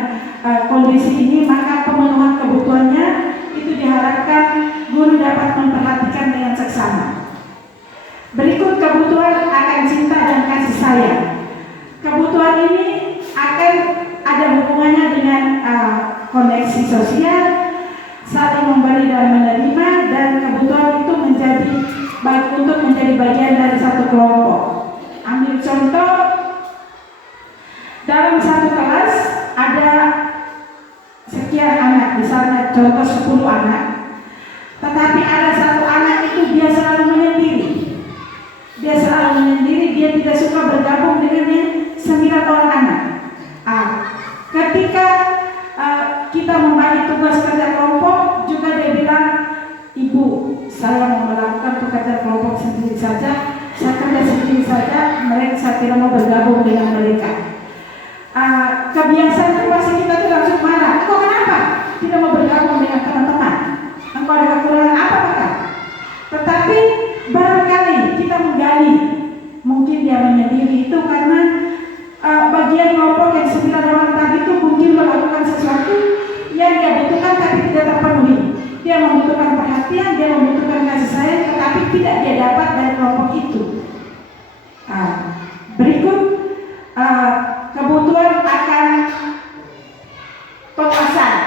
kondisi ini, maka pemenuhan kebutuhannya itu diharapkan guru dapat memperhatikan dengan seksama. Berikut kebutuhan akan cinta dan kasih sayang. Kebutuhan ini akan ada hubungannya dengan koneksi sosial, saling memberi dan menerima, dan kebutuhan itu menjadi baik untuk menjadi bagian dari satu kelompok. Ambil contoh, dalam satu kelas ada sekian anak, misalnya contoh 10 anak, tetapi ada satu anak itu dia selalu menyendiri. Dia selalu menyendiri, dia tidak suka bergabung dengan yang 9 orang anak. Ketika kita membagi tugas kerja kelompok, juga dia bilang, Ibu, saya mau melakukan pekerjaan kelompok sendiri saja, saya kerja sendiri saja, saya tidak mau bergabung dengan mereka. Kebiasaan itu pasti kita tuh langsung marah. Kok kenapa tidak mau bergabung dengan teman-teman? Engkau ada kekurangan apa Pak? Tetapi barangkali kita menggali, mungkin dia menyendiri, bagian kelompok yang 9 orang tadi itu mungkin melakukan sesuatu yang dia butuhkan tapi tidak terpenuhi. Dia membutuhkan perhatian, dia membutuhkan kasih sayang, tetapi tidak dia dapat dari kelompok itu. Berikut kebutuhan akan penguasaan.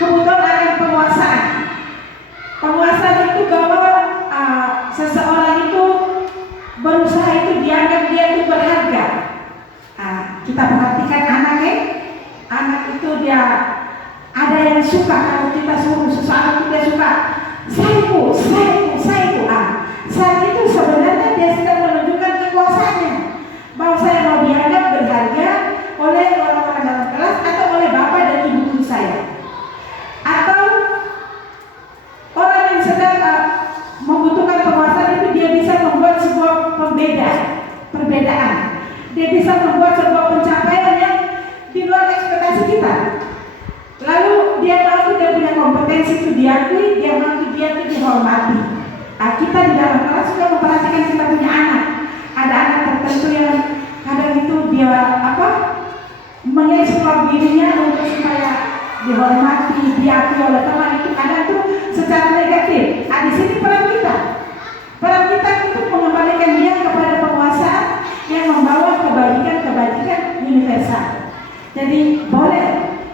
Kebutuhan akan penguasaan. Penguasaan itu bahwa seseorang itu berusaha itu dianggap dia itu berharga. Kita perhatikan anak itu dia ada yang suka kalau kita suruh sesuatu dia suka. Saya itu. Saat itu sebenarnya dia sedang menunjukkan kekuasaannya bahwa saya mau dianggap berharga oleh orang-orang dalam kelas atau oleh bapak dan ibu guru saya. Atau orang yang sedang membutuhkan penguasaan itu dia bisa membuat sebuah perbedaan. Dia bisa membuat sebuah pencapaian yang di luar ekspektasi kita. Lalu dia mampu, dia punya kompetensi itu diakui, dia mampu, dia itu dihormati. Kita di dalam kelas juga memperhatikan kita punya anak. Ada anak tertentu yang kadang itu dia mengeksplor dirinya untuk supaya dihormati, diakui oleh teman, itu kadang tuh secara negatif. Di sini peran kita untuk mengembalikan dia kepada penguasaan yang membawa kebajikan universal. Jadi boleh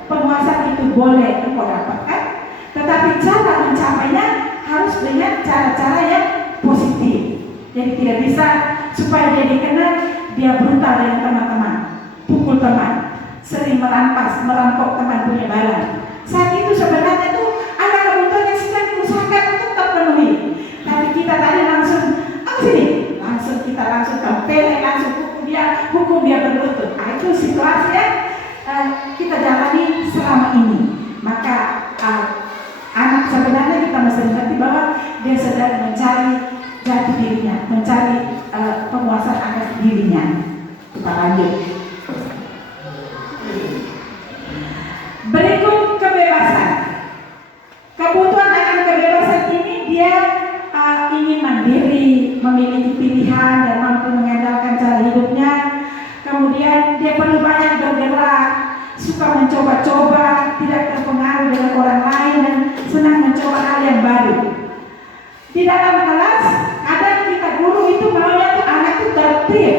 penguasaan itu boleh engkau dapatkan, tetapi cara mencapainya harus dengan cara-cara yang positif. Jadi tidak bisa supaya dia dikenal dia brutal dengan teman-teman, pukul teman, sering merampok teman punya barang. Saat itu sebenarnya itu ada kebutuhan yang sedang diusahakan untuk terpenuhi. Tapi kita tadi langsung kita langsung tempeleng, langsung hukum dia berlutut. Itu situasi yang kita jalani selama ini. Maka anak sebenarnya kita mesti mengerti bahwa dia sedang mencari jati dirinya, mencari penguasaan atas dirinya. Kita lanjut. Berikut kebebasan. Kebutuhan akan kebebasan ini dia ingin mandiri, memiliki pilihan dan mampu mengandalkan cara hidupnya. Kemudian dia perlu banyak bergerak, suka mencoba-coba, tidak terpengaruh dengan orang lain dan senang mencoba hal yang baru. Di dalam kelas, kadang kita guru itu maunya tuh anak itu tertib.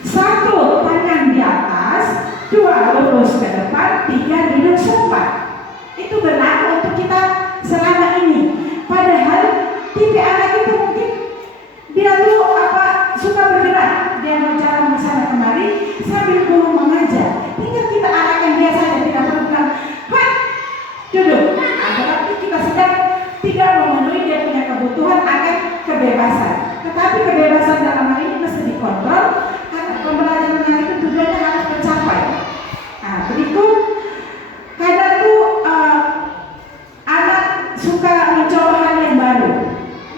1, tangan di atas, 2, lurus ke depan, 3, duduk sempat. Itu berlaku untuk kita selama ini. Padahal tipe anak itu mungkin dia tuh suka bergerak, dia mau jalan ke sana kemari sambil guru mengajar. Tinggal kita arahkan dia saja, tidak perlu bilang, duduk. Berarti kita sedang tidak memenuhi dia punya kebutuhan akan kebebasan. Tetapi kebebasan dalam hal ini mesti dikontrol karena pembelajaran itu tujuannya harus tercapai. Berikut kadang tuh anak suka mencoba hal yang baru.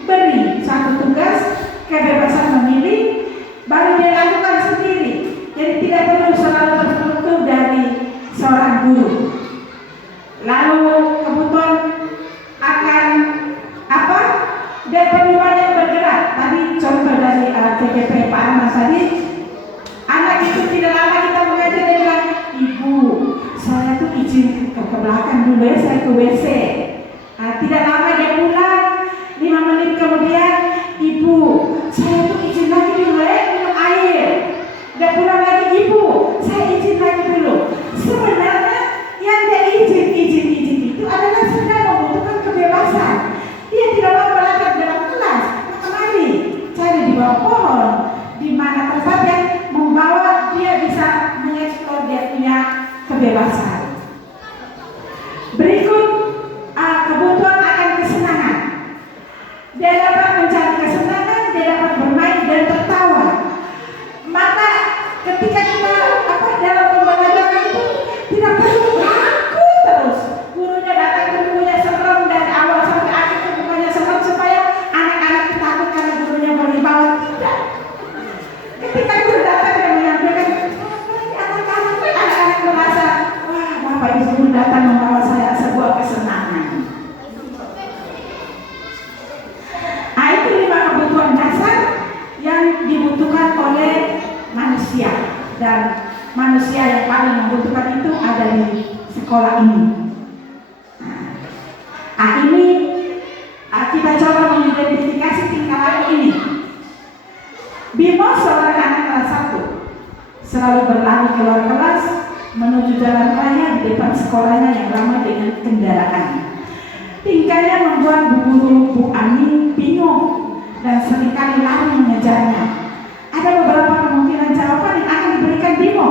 Beri satu tugas, kebebasan memilih, baru dia lakukan sendiri. Jadi tidak perlu selalu tertutup dari seorang guru. Lalu kebutuhan akan dia perlu banyak bergerak. Tadi contoh dari TGP Pak Ahmad tadi, anak itu tidak lama kita mengajar, dia bilang, ibu, saya tuh izin ke belakang dulu ya, saya ke WC. Tidak lama dia pulang, 5 menit kemudian, ibu, saya tuh izin lagi dulu ya, minum air. Dia pulang lagi, ibu, saya izin lagi dulu. Sebenarnya yang dia izin itu adalah sedang membutuhkan kebebasan. Dia tidak mau berangkat dalam kelas, kemari cari di bawah pohon, di mana tempat yang membawa dia bisa mengeksplor dia punya kebebasan. Berikut kebutuhan akan kesenangan. Dia dapat mencari kesenangan, dia dapat bermain dan tertawa. Maka ketika kita dalam pembelajaran itu tidak perlu baku terus. Gurunya datang ke bukunya serem dan awal sampai akhir ke bukunya serem supaya anak-anak takut karena gurunya berwibawa. Tidak. Ketika guru datang dan menyampaikan, anak-anak merasa, wah bapak ibu guru datang membawa saya sebuah sekolah ini. Ini kita coba mengidentifikasi tingkah laku ini. Bimo seorang anak kelas 1, selalu berlari keluar kelas menuju jalan raya di depan sekolahnya yang ramai dengan kendaraan. Tingkahnya membuat Bu Guru Bu Ani bingung dan seringkali lari mengejarnya. Ada beberapa kemungkinan jawaban yang akan diberikan Bimo.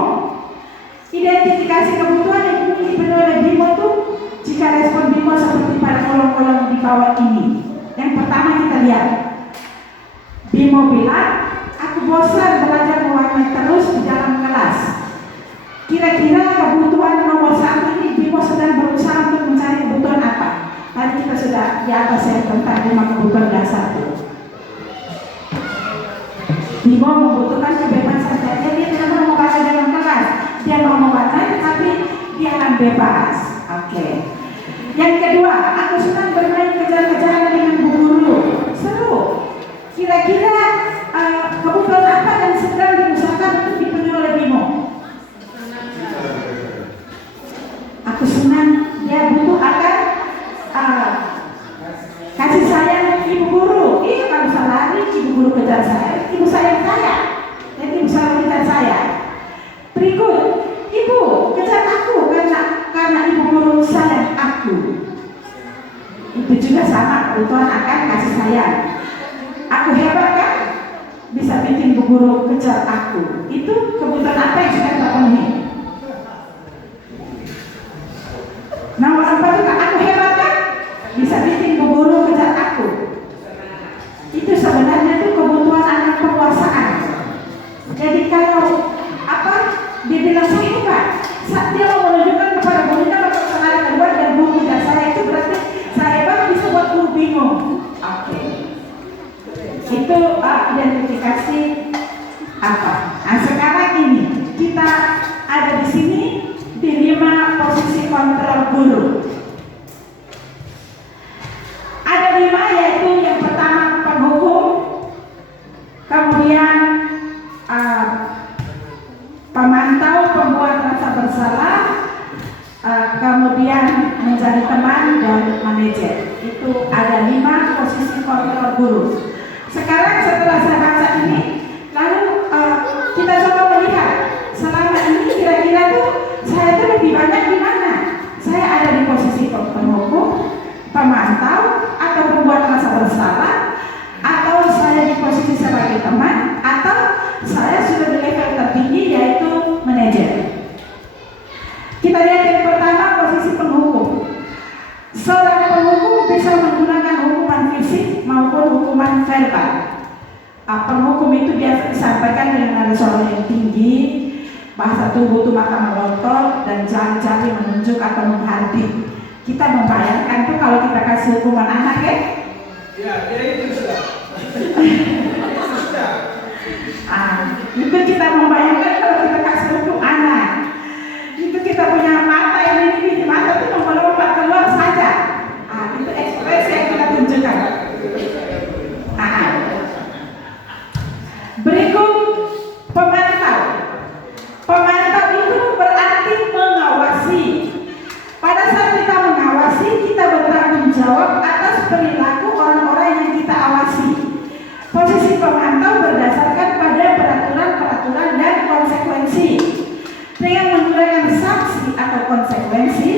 Identifikasi kebutuhan yang dipenuhi oleh Bimo itu jika respon Bimo seperti pada kolom-kolom di bawah ini. Yang pertama kita lihat, Bimo bilang, aku bosan belajar mewarnai terus di dalam kelas. Kira-kira kebutuhan nomor 1 ini Bimo sedang berusaha untuk mencari kebutuhan apa? Tadi kita sudah di atas ya tentang 5 kebutuhan dasar itu. Bimo membutuhkan kebebasan saja, dia tidak mau membaca dalam kelas. Dia mau mewarnai tapi dia akan bebas. Oke. Yang kedua, aku senang bermain kejar-kejaran dengan Bu Guru. Seru. Kira-kira kebutuhan apa yang sedang diusahakan untuk dipenuhi oleh Bimo? Aku senang dia butuh akan kasih sayang Ibu Guru. Kalau saya lari, Ibu Guru kejar saya. Ibu sayang saya. Jadi Ibu selalu kejar saya. Berikut, Ibu kejar aku karena Ibu Guru sayang aku. Itu juga sama kebutuhan akan kasih sayang. Aku hebat kan? Bisa bikin Bu Guru kejar aku. Itu kebutuhan apa yang sudah terpenuhi? Nomor 4 juga, aku hebat kan? Bisa bikin Bu Guru kejar aku. Itu sebenarnya itu kebutuhan anak penguasaan. Jadi kalau dia bilang saya hebat, dia mau menunjukkan kepada gurunya bahwa saya hebat dan guru kejar saya, itu berarti saya hebat bisa buat guru bingung. Oke. Itu identifikasi apa? Nah sekarang ini kita ada di sini di 5 posisi kontrol guru. Ada 5, yaitu yang pertama penghukum, kemudian pemantau, pembuat rasa bersalah, kemudian menjadi teman dan manajer. Itu ada 5 posisi kontrol guru. Sekarang setelah saya baca ini, lalu kita coba melihat selama ini kira-kira tuh saya tuh lebih banyak di mana? Saya ada di posisi penghukum, pemantau, atau pembuat rasa bersalah, atau saya di posisi sebagai teman, atau saya sudah di level tertinggi yaitu manajer. Kita lihat yang pertama, posisi penghukum. Seorang penghukum bisa menggunakan hukuman fisik maupun hukuman verbal. Penghukum itu biasa disampaikan dengan nada suara yang tinggi, bahasa tubuh itu maka melotot, dan jari-jari menunjuk atau menghardik. Kita membayangkan tuh kalau kita kasih hukuman anak ya? Ya itu sudah. Itu kita membayangkan kalau kita kasih hukum anak. Itu kita punya mata ini mata itu melompat keluar saja. Itu ekspresi yang kita tunjukkan. Berikut pemantau. Pemantau itu berarti mengawasi. Pada saat kita mengawasi, kita bertanggung jawab atas perilaku orang-orang yang kita awasi. Posisi pemantau berdasarkan pada peraturan-peraturan dan konsekuensi. Dengan menggunakan sanksi atau konsekuensi,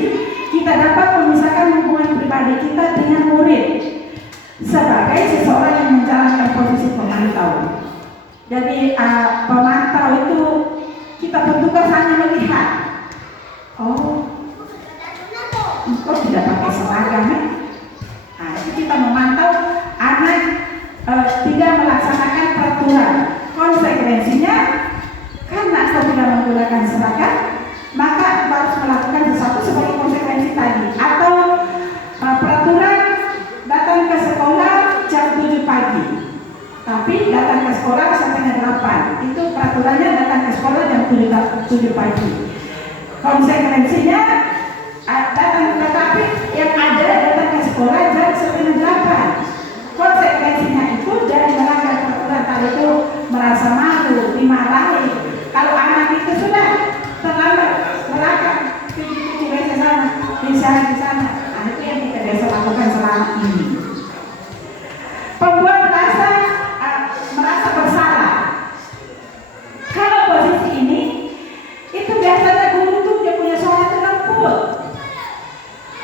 kita dapat memisahkan hubungan pribadi kita dengan murid sebagai seseorang yang menjalankan posisi pemantau. Jadi pemantau itu kita bertugas hanya melihat. Kok tidak pakai seragam ya? Itu kita memantau anak tidak melaksanakan peraturan. Konsekuensinya, karena kau tidak menggunakan seragam, maka harus melakukan sesuatu sebagai konsekuensi tadi. Atau peraturan datang ke sekolah jam 7 pagi, tapi datang ke sekolah sampai jam 8. Itu peraturannya datang ke sekolah jam 7 pagi. Konsekuensinya tetapi yang ada datang ke sekolah jam 7:30. Konsekuensinya itu dari melanggar peraturan tadi itu merasa malu, dimarahi. Kalau anak itu sudah terlambat melanggar 7 WC sana pemisahan di sana. Nah, itu yang kita biasa lakukan selama ini. Pembuat merasa bersalah. Kalau posisi ini, itu biasanya guru tuh dia punya suara lembut.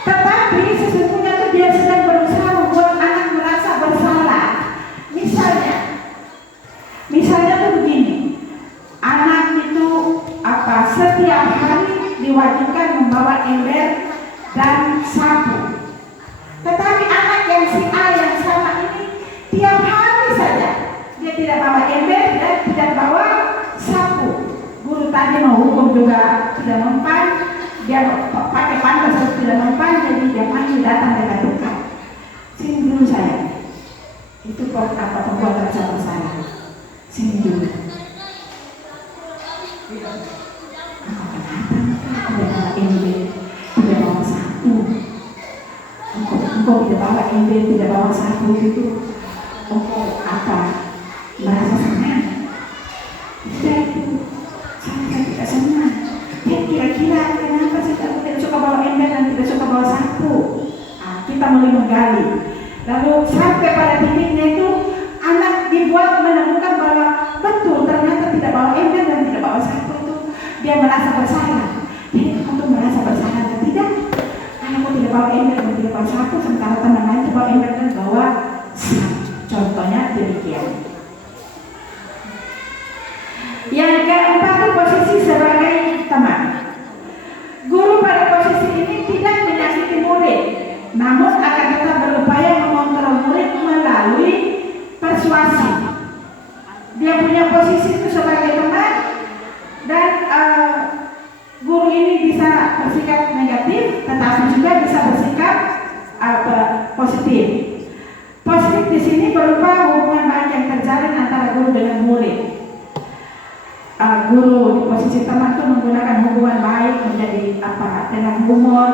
Tetapi sesungguhnya tuh dia sedang berusaha membuat anak merasa bersalah. Misalnya tuh begini, anak itu setiap hari diwajibkan membawa ember dan sapu. Tetapi anak yang si A yang sama ini tiap hari saja dia tidak bawa ember dan tidak bawa sapu. Guru tadi mau hukum juga tidak mempan, dia pakai pantas tidak mempan, jadi dia panggil datang dengan dekat. Sini dulu saya. Itu pembuatan sama saya. Sini dulu. Tidak bawa ember, tidak bawa sapu. Engkau tidak bawa ember, tidak bawa sapu itu. Engkau merasa senang? Tidak itu. Saya tidak senang. Ya kira-kira kenapa sih kamu tidak suka bawa ember dan tidak suka bawa sapu? Kita mulai menggali. Lalu sampai pada titiknya itu anak dibuat menemukan bahwa betul ternyata tidak bawa ember dan tidak bawa sapu itu dia merasa bersalah. Jadi untuk merasa bersalah dan tidak, anakku tidak bawa ember dan tidak bawa sapu, sementara teman lain bawa ember dan bawa sapu. Contohnya demikian. Yang keempat itu posisi sebagai teman. Guru pada posisi ini tidak menyakiti murid, namun akan tetap berupaya mengontrol murid melalui persuasi. Dia punya posisi itu sebagai teman dan guru ini bisa bersikap negatif, tetapi juga bisa bersikap positif. Positif di sini berupa hubungan baik yang terjalin antara guru dengan murid. Guru di posisi teman itu menggunakan hubungan baik menjadi dengan humor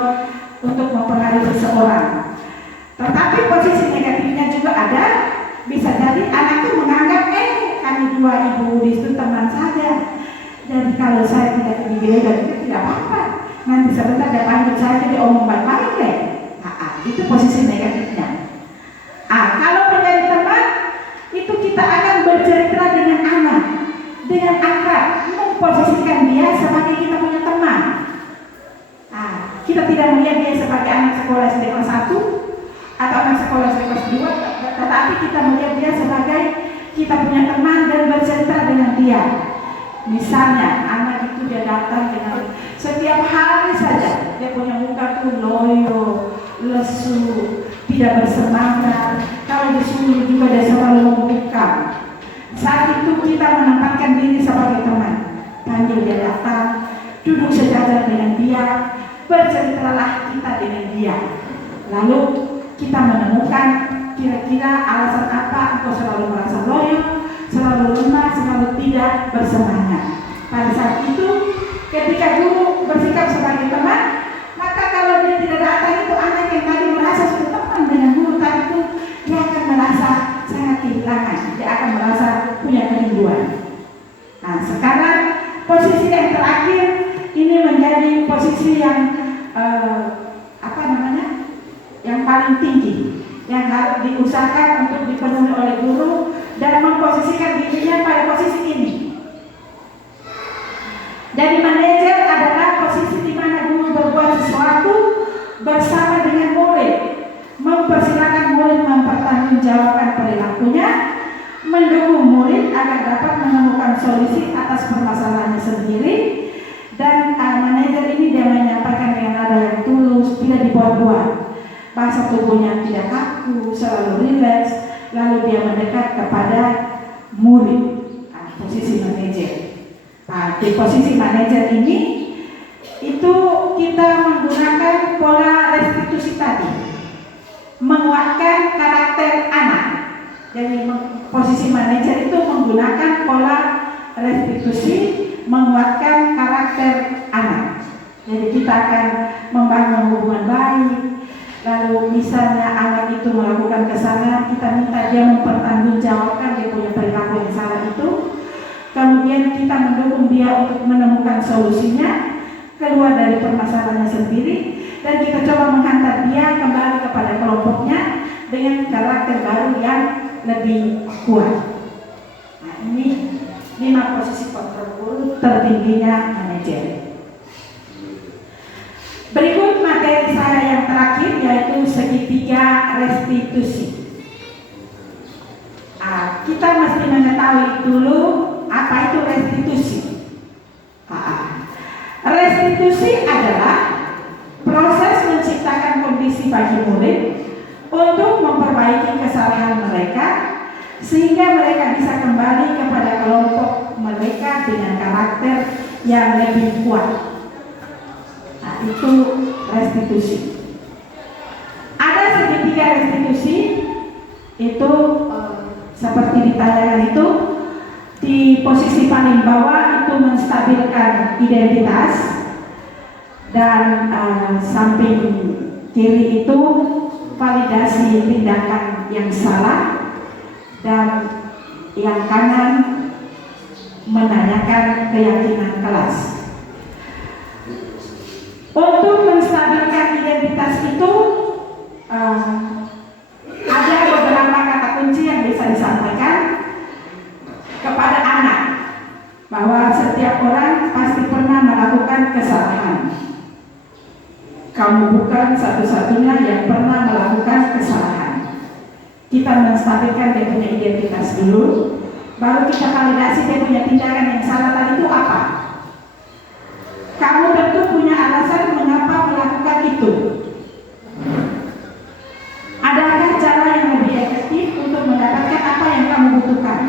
untuk mempengaruhi seseorang. Tetapi posisi negatifnya juga ada. Bisa jadi anak itu menganggap kami dua ibu itu teman saja. Jadi kalau saya tidak pergi gereja itu tidak apa-apa. Nanti sebentar dia panggil saya jadi omong baik-baik deh. Itu posisi negatifnya. Kalau menjadi teman itu kita akan bercerita dengan anak dengan akrab, memposisikan dia sebagai kita punya teman. Kita tidak melihat dia sebagai anak sekolah SD kelas 1 atau anak sekolah SD kelas 2, tetapi kita melihat dia sebagai kita punya teman dan bercerita dengan dia. Misalnya anak itu dia datang dengan setiap hari saja dia punya muka tuh loyo, lesu, tidak bersemangat. Kalau disuruh juga dia selalu membuka. Saat itu kita menempatkan diri sebagai teman. Panggil dia datang, duduk sejajar dengan dia, berceritalah kita dengan dia. Lalu kita menemukan kira-kira alasan apa engkau selalu merasa loyo, selalu lemah, selalu tidak bersemangat. Pada saat itu, ketika guru bersikap sebagai teman, maka kalau dia tidak datang itu anak yang tadi merasa sudah teman dengan guru tadi itu, dia akan merasa sangat kehilangan, dia akan merasa punya kerinduan. Sekarang posisi yang terakhir ini menjadi posisi yang yang paling tinggi, yang harus diusahakan untuk dipenuhi oleh guru dan memposisikan dirinya pada posisi ini. Jadi manajer adalah posisi di mana guru berbuat sesuatu bersama dengan murid, mempersilahkan murid mempertanggungjawabkan perilakunya, mendukung murid agar dapat menemukan solusi atas permasalahannya sendiri, dan manajer ini dia menyampaikan dengan nada yang tulus, tidak dibuat-buat. Bahasa tubuhnya tidak kaku, selalu rileks, lalu dia mendekat kepada murid. Posisi manajer. Di posisi manajer ini itu kita menggunakan pola restitusi tadi, menguatkan karakter anak. Jadi posisi manajer itu menggunakan pola restitusi, menguatkan karakter anak. Jadi kita akan membangun hubungan baik. Lalu misalnya anak itu melakukan kesalahan, kita minta dia mempertanggungjawabkan dia punya perilaku yang salah itu. Kemudian kita mendukung dia untuk menemukan solusinya, keluar dari permasalahannya sendiri. dan kita coba menghantar dia kembali kepada kelompoknya dengan karakter baru yang lebih kuat. Nah, ini 5 posisi kontrol guru tertingginya manajer. Berikut materi saya yang terakhir, yaitu segitiga restitusi. Kita mesti mengetahui dulu apa itu restitusi. Restitusi adalah proses menciptakan kondisi bagi murid untuk memperbaiki kesalahan mereka sehingga mereka bisa kembali kepada kelompok mereka dengan karakter yang lebih kuat. Itu restitusi. Ada segitiga restitusi itu seperti ditanyakan itu, di posisi paling bawah itu menstabilkan identitas, dan samping kiri itu validasi tindakan yang salah, dan yang kanan menanyakan keyakinan kelas. Untuk menstabilkan identitas itu ada beberapa kata kunci yang bisa disampaikan kepada anak, bahwa setiap orang pasti pernah melakukan kesalahan. Kamu bukan satu-satunya yang pernah melakukan kesalahan. Kita menstabilkan dia punya identitas dulu, baru kita validasi dia punya tindakan yang salah tadi itu apa. Kamu tentu punya alasan mengapa melakukan itu. Adakah cara yang lebih efektif untuk mendapatkan apa yang kamu butuhkan?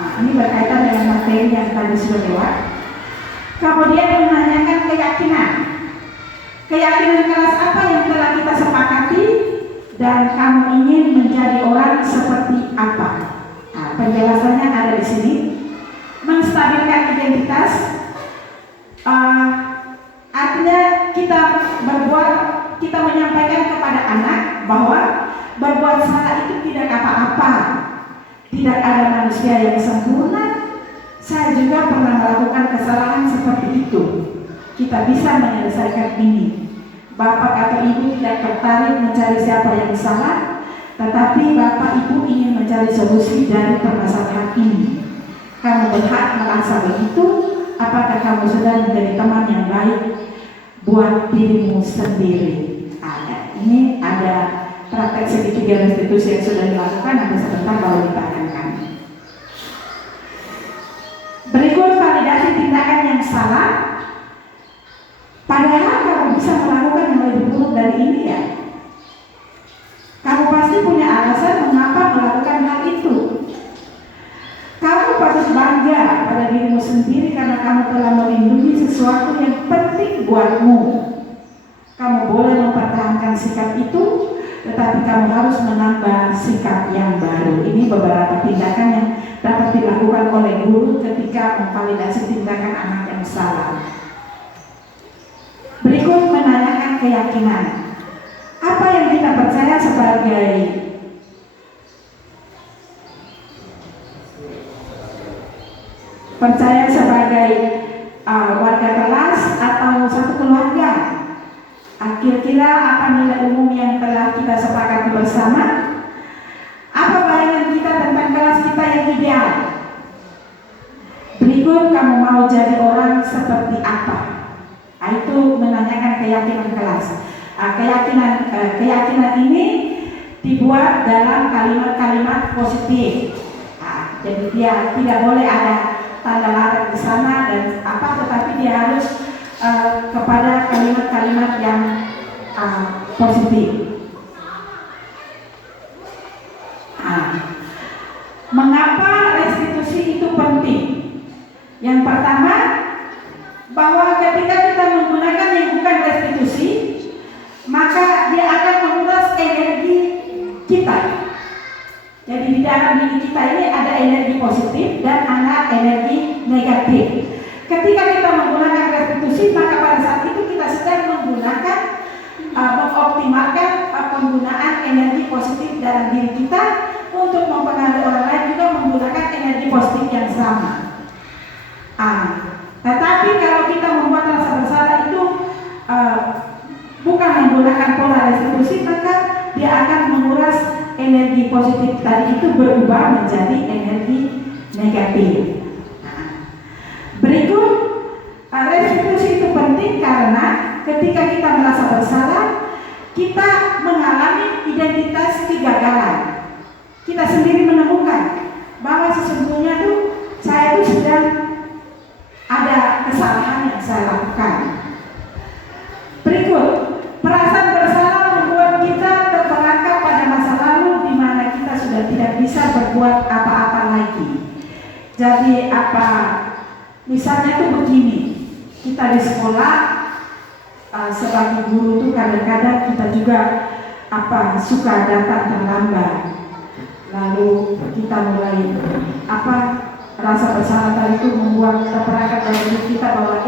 Ini berkaitan dengan materi yang tadi sudah lewat. Kemudian menanyakan keyakinan. Keyakinan kelas apa yang telah kita sepakati dan kamu ingin menjadi orang seperti apa? Penjelasannya ada di sini. Menstabilkan identitas. Artinya kita menyampaikan kepada anak bahwa berbuat salah itu tidak apa-apa, tidak ada manusia yang sempurna. Saya juga pernah melakukan kesalahan seperti itu. Kita bisa menyelesaikan ini. Bapak atau ibu tidak tertarik mencari siapa yang salah, tetapi bapak ibu ingin mencari solusi dari permasalahan ini. Kamu berhak merasa begitu. Apakah kamu sudah menjadi teman yang baik buat dirimu sendiri? Ini ada praktek segitiga restitusi yang sudah dilakukan, nanti sebentar baru ditanyakan. Berikut validasi tindakan yang salah. Padahal kamu bisa melakukan yang lebih buruk dari ini ya. Kamu pasti punya alasan mengapa melakukan hal itu. Kamu patut bangga pada dirimu sendiri karena kamu telah melindungi sesuatu yang penting buatmu. Kamu boleh mempertahankan sikap itu, tetapi kamu harus menambah sikap yang baru. Ini beberapa tindakan yang dapat dilakukan oleh guru ketika memvalidasi tindakan anak yang salah. Berikut menanyakan keyakinan. Apa yang kita percaya sebagai warga kelas atau satu keluarga? Kira-kira apa nilai umum yang telah kita sepakati bersama? Apa bayangan kita tentang kelas kita yang ideal? Berikut kamu mau jadi orang seperti apa? Itu menanyakan keyakinan kelas. Keyakinan ini dibuat dalam kalimat-kalimat positif. Jadi dia tidak boleh ada tanda larang di sana dan tetapi dia harus kepada kalimat-kalimat yang positif. Mengapa restitusi itu penting? Yang pertama, bahwa ketika kita menggunakan yang bukan restitusi, maka dia akan menguras energi kita. Jadi di dalam diri kita ini ada energi positif dan ada energi negatif. Ketika kita menggunakan restitusi, maka pada saat itu kita sedang mengoptimalkan penggunaan energi positif dalam diri kita untuk mempengaruhi orang lain, juga menggunakan energi positif yang sama. Tetapi kalau kita membuat rasa bersalah itu bukan menggunakan pola restitusi, maka dia akan menguras energi positif tadi itu berubah menjadi energi negatif. Berikut, restitusi itu penting karena ketika kita merasa bersalah, kita mengalami identitas kegagalan. Kita sendiri menemukan bahwa sesungguhnya tuh saya tuh sedang ada kesalahan yang saya lakukan. Berikut, perasaan bersalah membuat kita terperangkap pada masa lalu di mana kita sudah tidak bisa berbuat apa-apa lagi. Jadi misalnya tuh begini, kita di sekolah sebagai guru tuh kadang-kadang kita juga suka datang terlambat. Lalu kita mulai rasa bersalah tadi itu membuat terperangkap dalam diri kita bahwa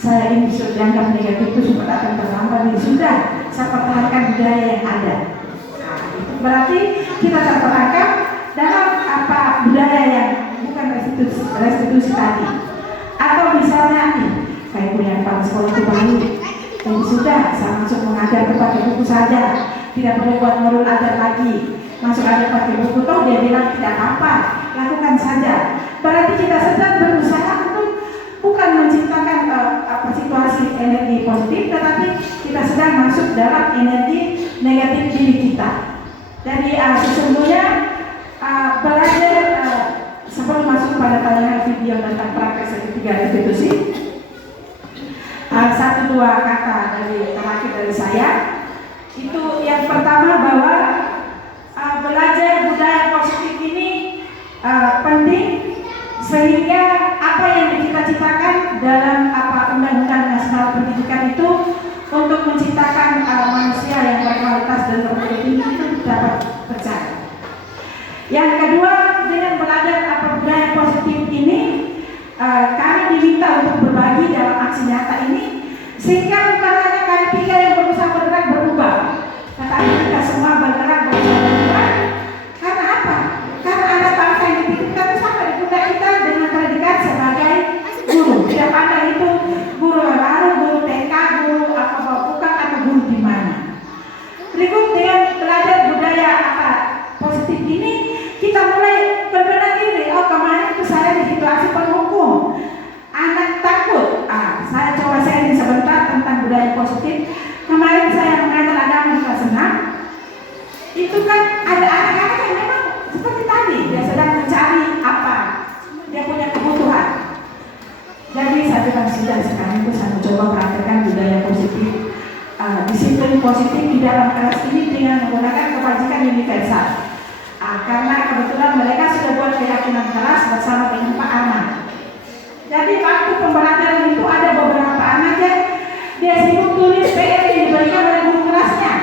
saya ini sudah dianggap negatif itu sudah akan terlambat. Ini sudah saya pertahankan budaya yang ada. Itu berarti kita terperangkap dalam budaya yang bukan restitusi tadi. Atau misalnya saya punya kepala sekolah itu baru, jadi sudah saya langsung mengajar pakai buku saja, tidak perlu buat modul ajar lagi. Masuk aja pakai buku, toh dia bilang tidak apa-apa, lakukan saja. Berarti kita sedang berusaha untuk bukan menciptakan situasi energi positif, tetapi kita sedang masuk dalam energi negatif diri kita. Jadi sesungguhnya belajar sebelum masuk pada tayangan video tentang praktek segitiga restitusi, 1-2 kata terakhir dari saya. Itu yang pertama bahwa belajar budaya positif ini penting sehingga apa yang dicita-citakan dalam Undang-Undang Nasional Pendidikan itu untuk menciptakan manusia yang berkualitas dan berproduktif itu dapat tercapai. Yang kedua, dengan belajar budaya positif ini kami diminta untuk berbagi dalam aksi nyata ini sehingga bukan hanya kami 3 yang berusaha bergerak berubah, tetapi kita semua bergerak berubah. Karena apa? Karena ada bangsa yang dititipkan sampai di pundak kita dengan predikat sebagai guru. Tidak pandang itu guru baru, guru TK, guru bukan atau guru di mana. Berikut, dengan belajar budaya positif ini kita mulai berbenah diri. Kemarin itu saya di situasi penghukum, anak takut. Saya coba sharing sebentar tentang budaya positif. Kemarin saya mengajar agama di kelas 6. Itu kan ada anak-anak yang memang seperti tadi, dia sedang mencari dia punya kebutuhan. Jadi saya bilang sudah, sekarang itu saya mencoba praktekkan budaya positif, disiplin positif di dalam kelas ini dengan menggunakan kebajikan universal. Karena kebetulan mereka sudah buat keyakinan kelas bersama dengan Pak Arman. Jadi waktu pembelajaran itu ada beberapa anak yang dia sibuk tulis PR yang diberikan oleh guru kelasnya.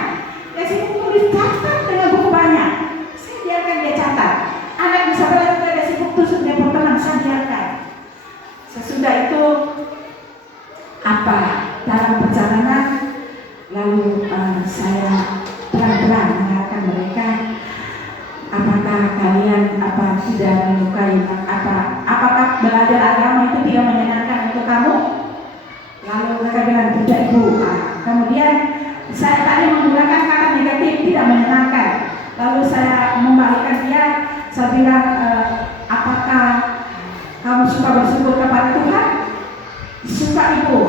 Dia sibuk tulis catat dengan buku banyak. Saya biarkan dia catat. Anak bisa belajar, dia sibuk tusuk, dia bertenang, saya biarkan. Sesudah itu dalam perjalanan lalu saya pelan-pelan mengingatkan mereka, apakah kalian tidak menyukai apakah belajar agama itu tidak menyenangkan untuk kamu? Lalu mereka bilang tidak, Ibu. Kemudian saya tadi menggunakan kata negatif, tidak menyenangkan. Lalu saya membalikkan dia, saya bilang apakah kamu suka bersyukur kepada Tuhan? Suka, Ibu.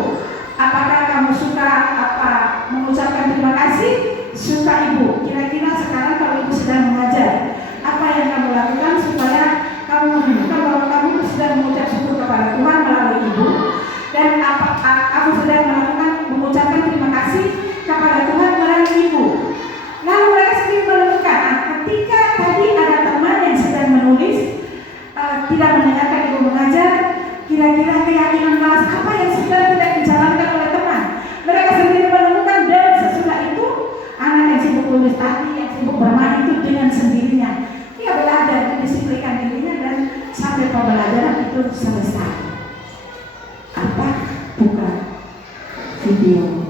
Apakah kamu suka mengucapkan terima kasih? Suka, Ibu. Kira-kira sekarang kalau Ibu sedang mengajar, apa yang kamu lakukan supaya kamu menunjukkan bahwa kamu sedang mengucap syukur kepada Tuhan melalui Ibu, dan kamu sedang mengucapkan terima kasih kepada Tuhan melalui Ibu. Lalu mereka sendiri menemukan ketika tadi ada teman yang sedang menulis tidak mendengarkan Ibu mengajar, kira-kira keyakinan kelas apa yang sudah tidak dijalankan oleh teman. Mereka sendiri menemukan, dan sesudah itu anak yang sibuk tulis tadi, yang sibuk bermain itu dengan sendirinya dia belajar mendisiplinkan dirinya, dan sampai pembelajaran itu selesai. Bukan video.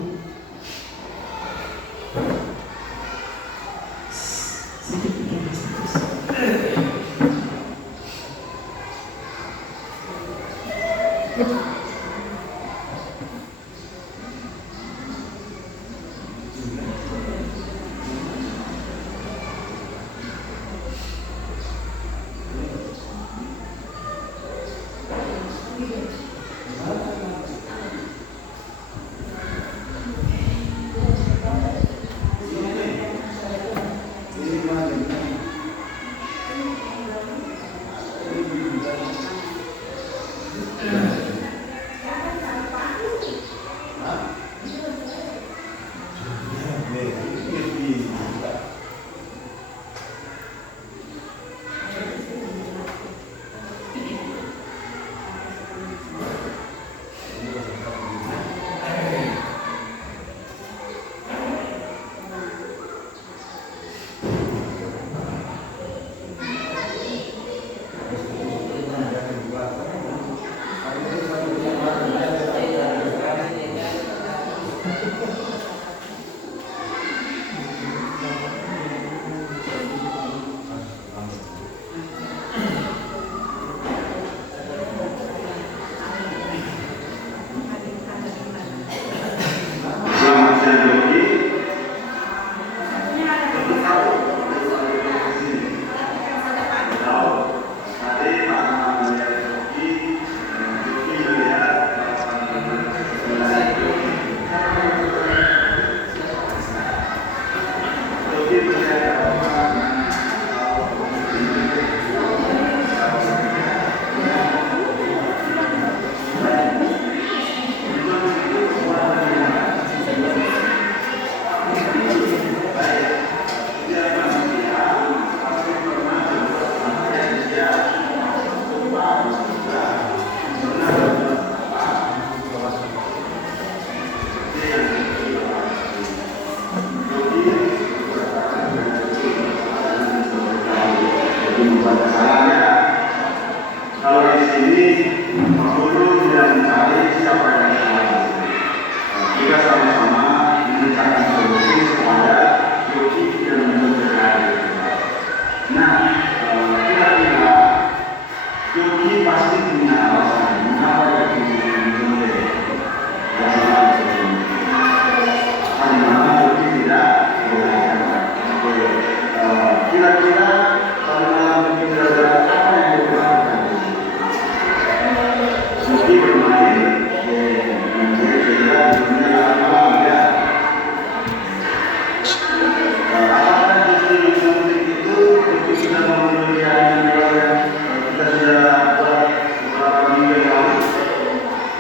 sudah memenuhi keadaan kita sudah buat beberapa minggu yang lalu.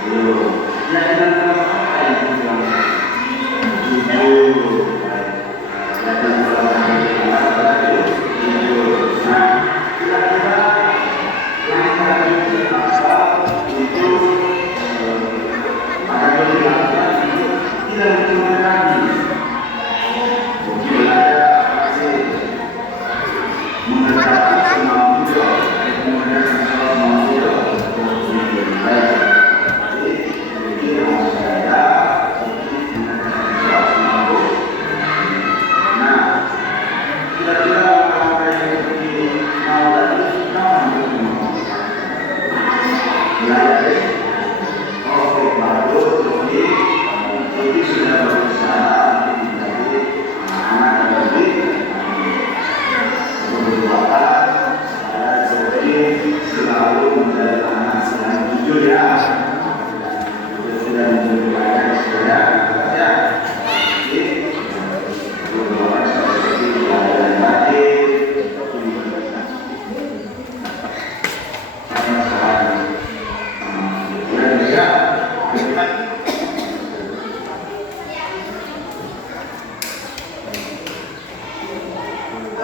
Belum. Keyakinan kelas apa yang dibilang? Jujur. Keyakinan kelas apa itu? Jujur. Nah, kira-kira yang tadi apa itu akan dilakukan itu tidak diturunkan lagi.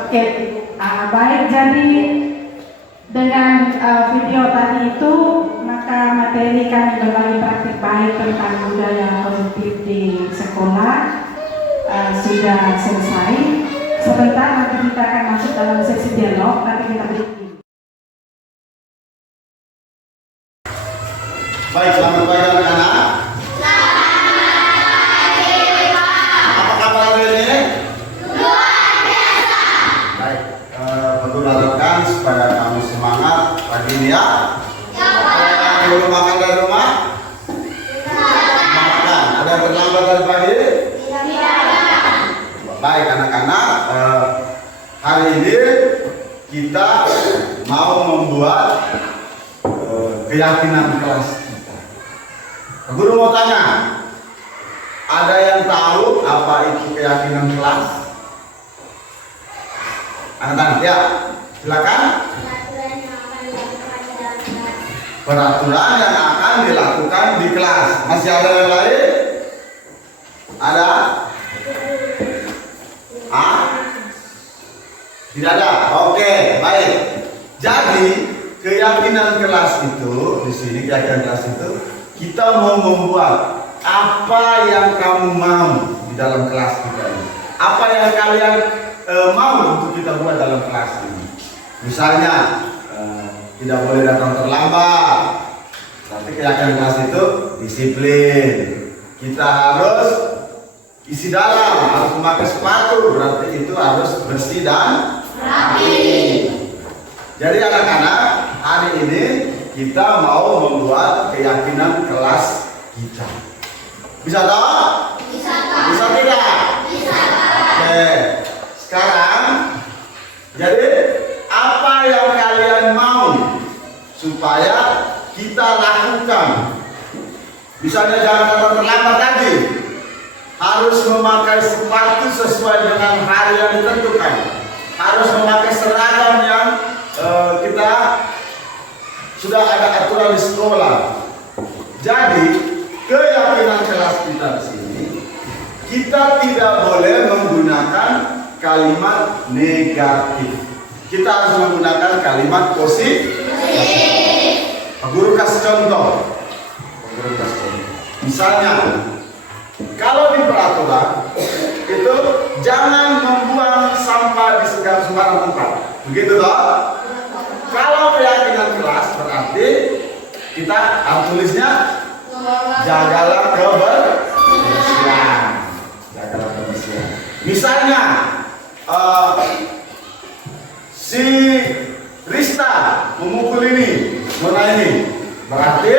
Oke, baik, jadi dengan video tadi itu maka materi kami berbagi praktik baik tentang budaya positif di sekolah sudah selesai. Sebentar nanti kita akan masuk dalam sesi dialog, nanti kita beri. Baik, selamat pagi anak-anak. Apa kabar hari ini? Luar biasa. Baik, perlu lakukan supaya kamu semangat pagi ini ya. Belum makan dari rumah? Makan. Ada yang terlambat dari pagi? Tidak. Baik anak-anak, hari ini kita mau membuat keyakinan kelas kita. Guru mau tanya, ada yang tahu apa itu keyakinan kelas? Anak-anak, ya, silakan. Peraturan yang akan dilakukan di kelas. Masih ada yang lain? Ada? Tidak ada. Oke, baik. Jadi keyakinan kelas itu, di sini keyakinan kelas itu, kita mau membuat apa yang kamu mau di dalam kelas kita ini. Apa yang kalian mau untuk kita buat dalam kelas ini. Misalnya, tidak boleh datang terlambat. Tapi keyakinan kelas itu disiplin. Kita harus isi dalam, harus memakai sepatu, berarti itu harus bersih dan rapi. Jadi anak-anak, hari ini kita mau membuat keyakinan kelas kita. Bisa toh? Bisa toh. Bisa tidak? Bisa toh. Oke. Sekarang, jadi apa yang kalian mau supaya kita lakukan? Misalnya jangan datang terlambat tadi. Harus memakai sepatu sesuai dengan hari yang ditentukan. Harus memakai seragam yang kita sudah ada aturan di sekolah. Jadi keyakinan kelas kita di sini, kita tidak boleh menggunakan kalimat negatif. Kita harus menggunakan kalimat positif. Guru kasih contoh. Misalnya, kalau di peraturan itu jangan membuang sampah di sembarang tempat. Begitu toh? Kalau keyakinan kelas berarti kita harus tulisnya jagalah kebersihan. Jagalah kebersihan. Misalnya si Rista memukul ini, mana ini? Berarti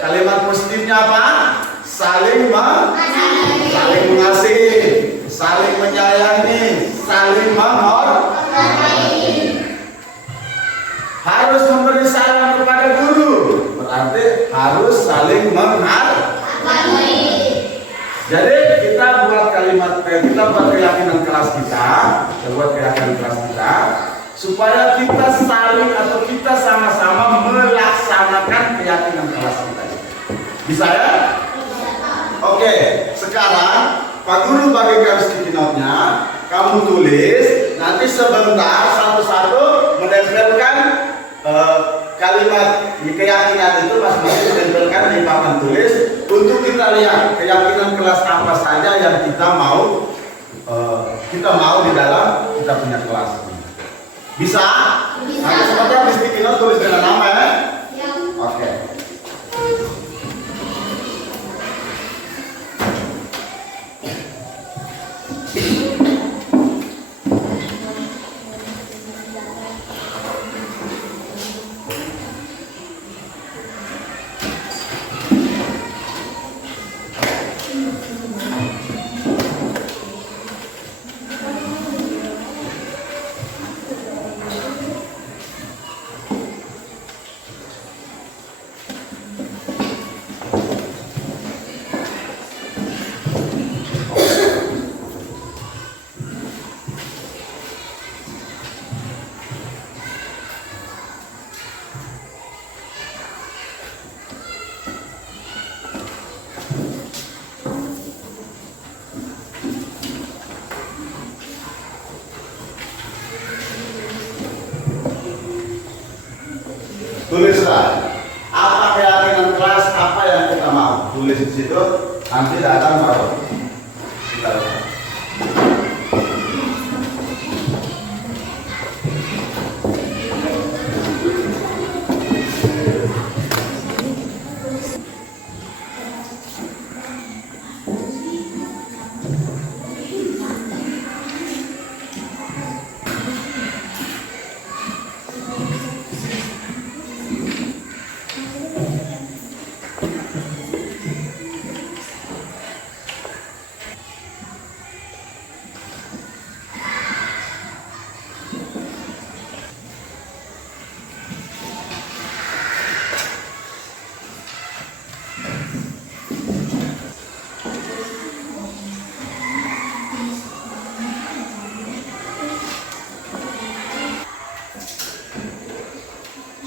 kalimat positifnya apa? Saling mengasihi, saling menyayangi, saling menghormati. Harus memberi salam kepada guru, berarti harus saling menghargai. Jadi kita buat kalimat, kita buat keyakinan kelas kita buat keyakinan kelas kita supaya kita saling atau kita sama-sama melaksanakan keyakinan kelas kita. Bisa ya? Oke, sekarang Pak Guru bagikan sticky note-nya, kamu tulis, nanti sebentar satu-satu menempelkan kalimat di keyakinan itu masing-masing menempelkan di papan tulis untuk kita lihat keyakinan kelas apa saja yang kita mau di dalam kita punya kelas. Bisa? Nanti sebentar di sticky note tulis dengan nama ya. Oke. Tulislah apa keyakinan kelas, apa yang kita mau. Tulis di situ, nanti datang baru kita lihat.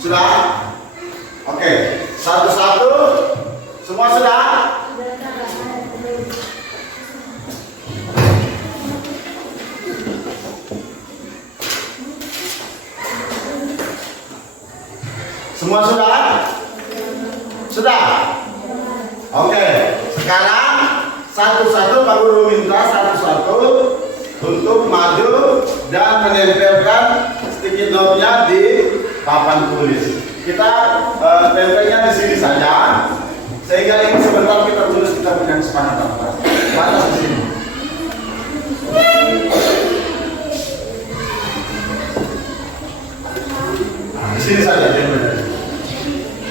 Sudah? Oke, satu-satu. Semua sudah? Semua sudah? Sudah? Oke, sekarang satu-satu Pak Guru minta satu-satu untuk maju dan menempelkan sticky note-nya di papan tulis. Kita tempelnya di sini saja, sehingga ini sebentar kita tulis, kita punya kesepakatan. Batas di sini. Di sini saja tempelnya.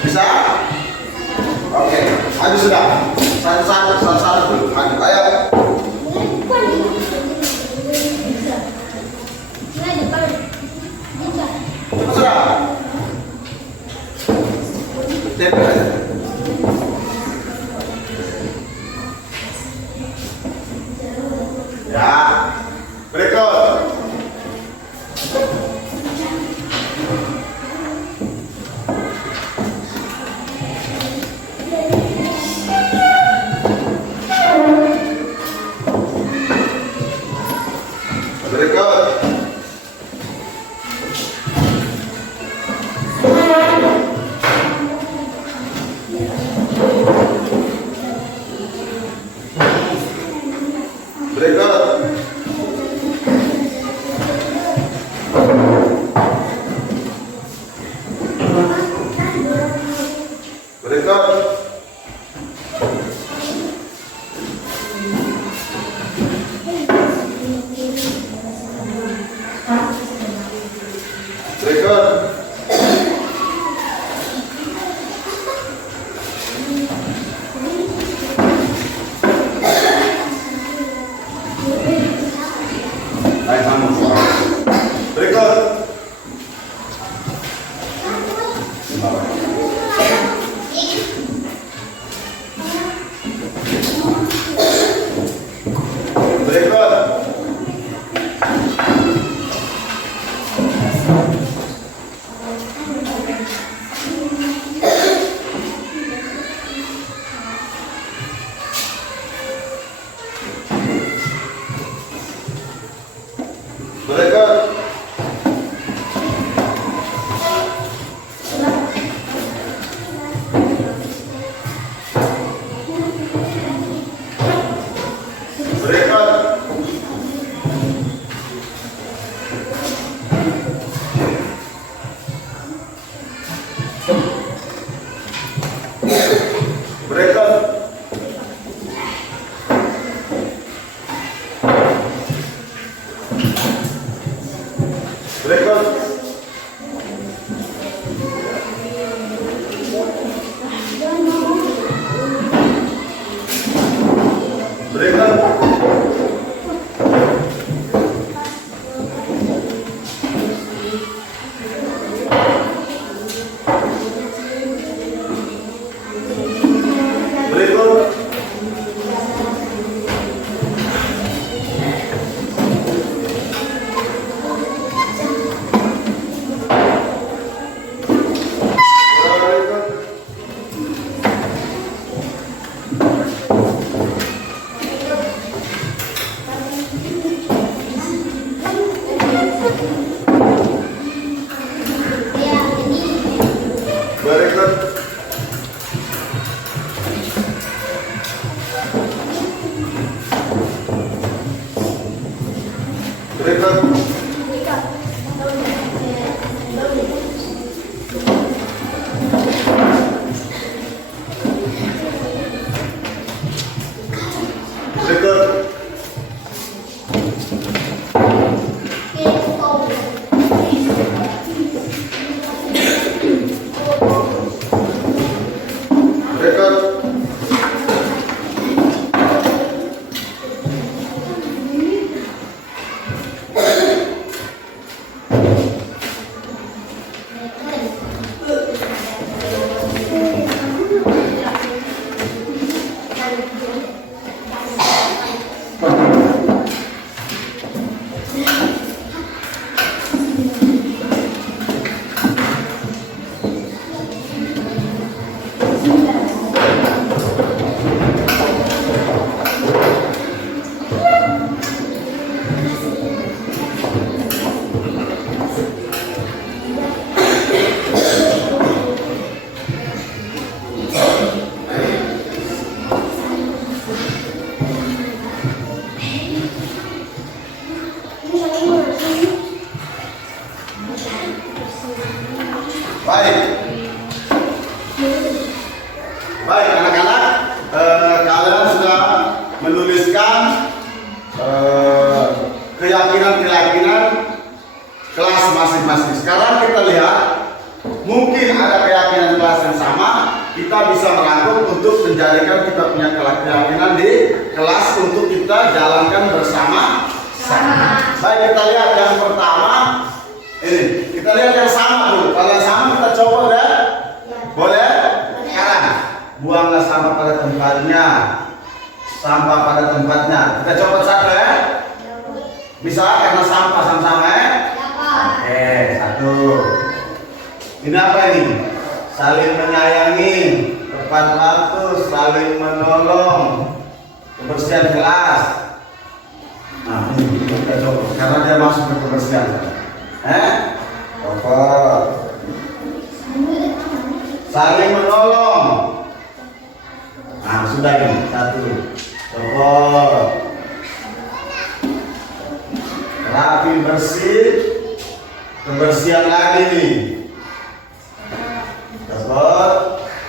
Bisa? Oke, maju sudah. Satu-satu. Maju, ayo. Sudah. Tempel aja. Ya. Berikut. Berikut. Berikut. Baik anak-anak, kalian sudah menuliskan keyakinan-keyakinan kelas masing-masing. Sekarang kita lihat, mungkin ada keyakinan kelas yang sama, kita bisa merangkum untuk menjadikan kita punya keyakinan di kelas untuk kita jalankan bersama. Baik, kita lihat yang pertama. Ini, kita lihat yang sama dulu. Kalau yang sama kita coba deh. Boleh? Sekarang buanglah sampah pada tempatnya. Sampah pada tempatnya. Kita coba satu ya. Bisa karena sampah sama-sama ya. Oke, satu. Ini apa ini? Saling menyayangi, tepat waktu, saling menolong, kebersihan kelas. Nah, ini kita coba karena dia masuk ke kebersihan. Coba. Saling menolong. Nah, sudah ini satu. Coba. Rapi bersih, kebersihan lagi nih. Coba.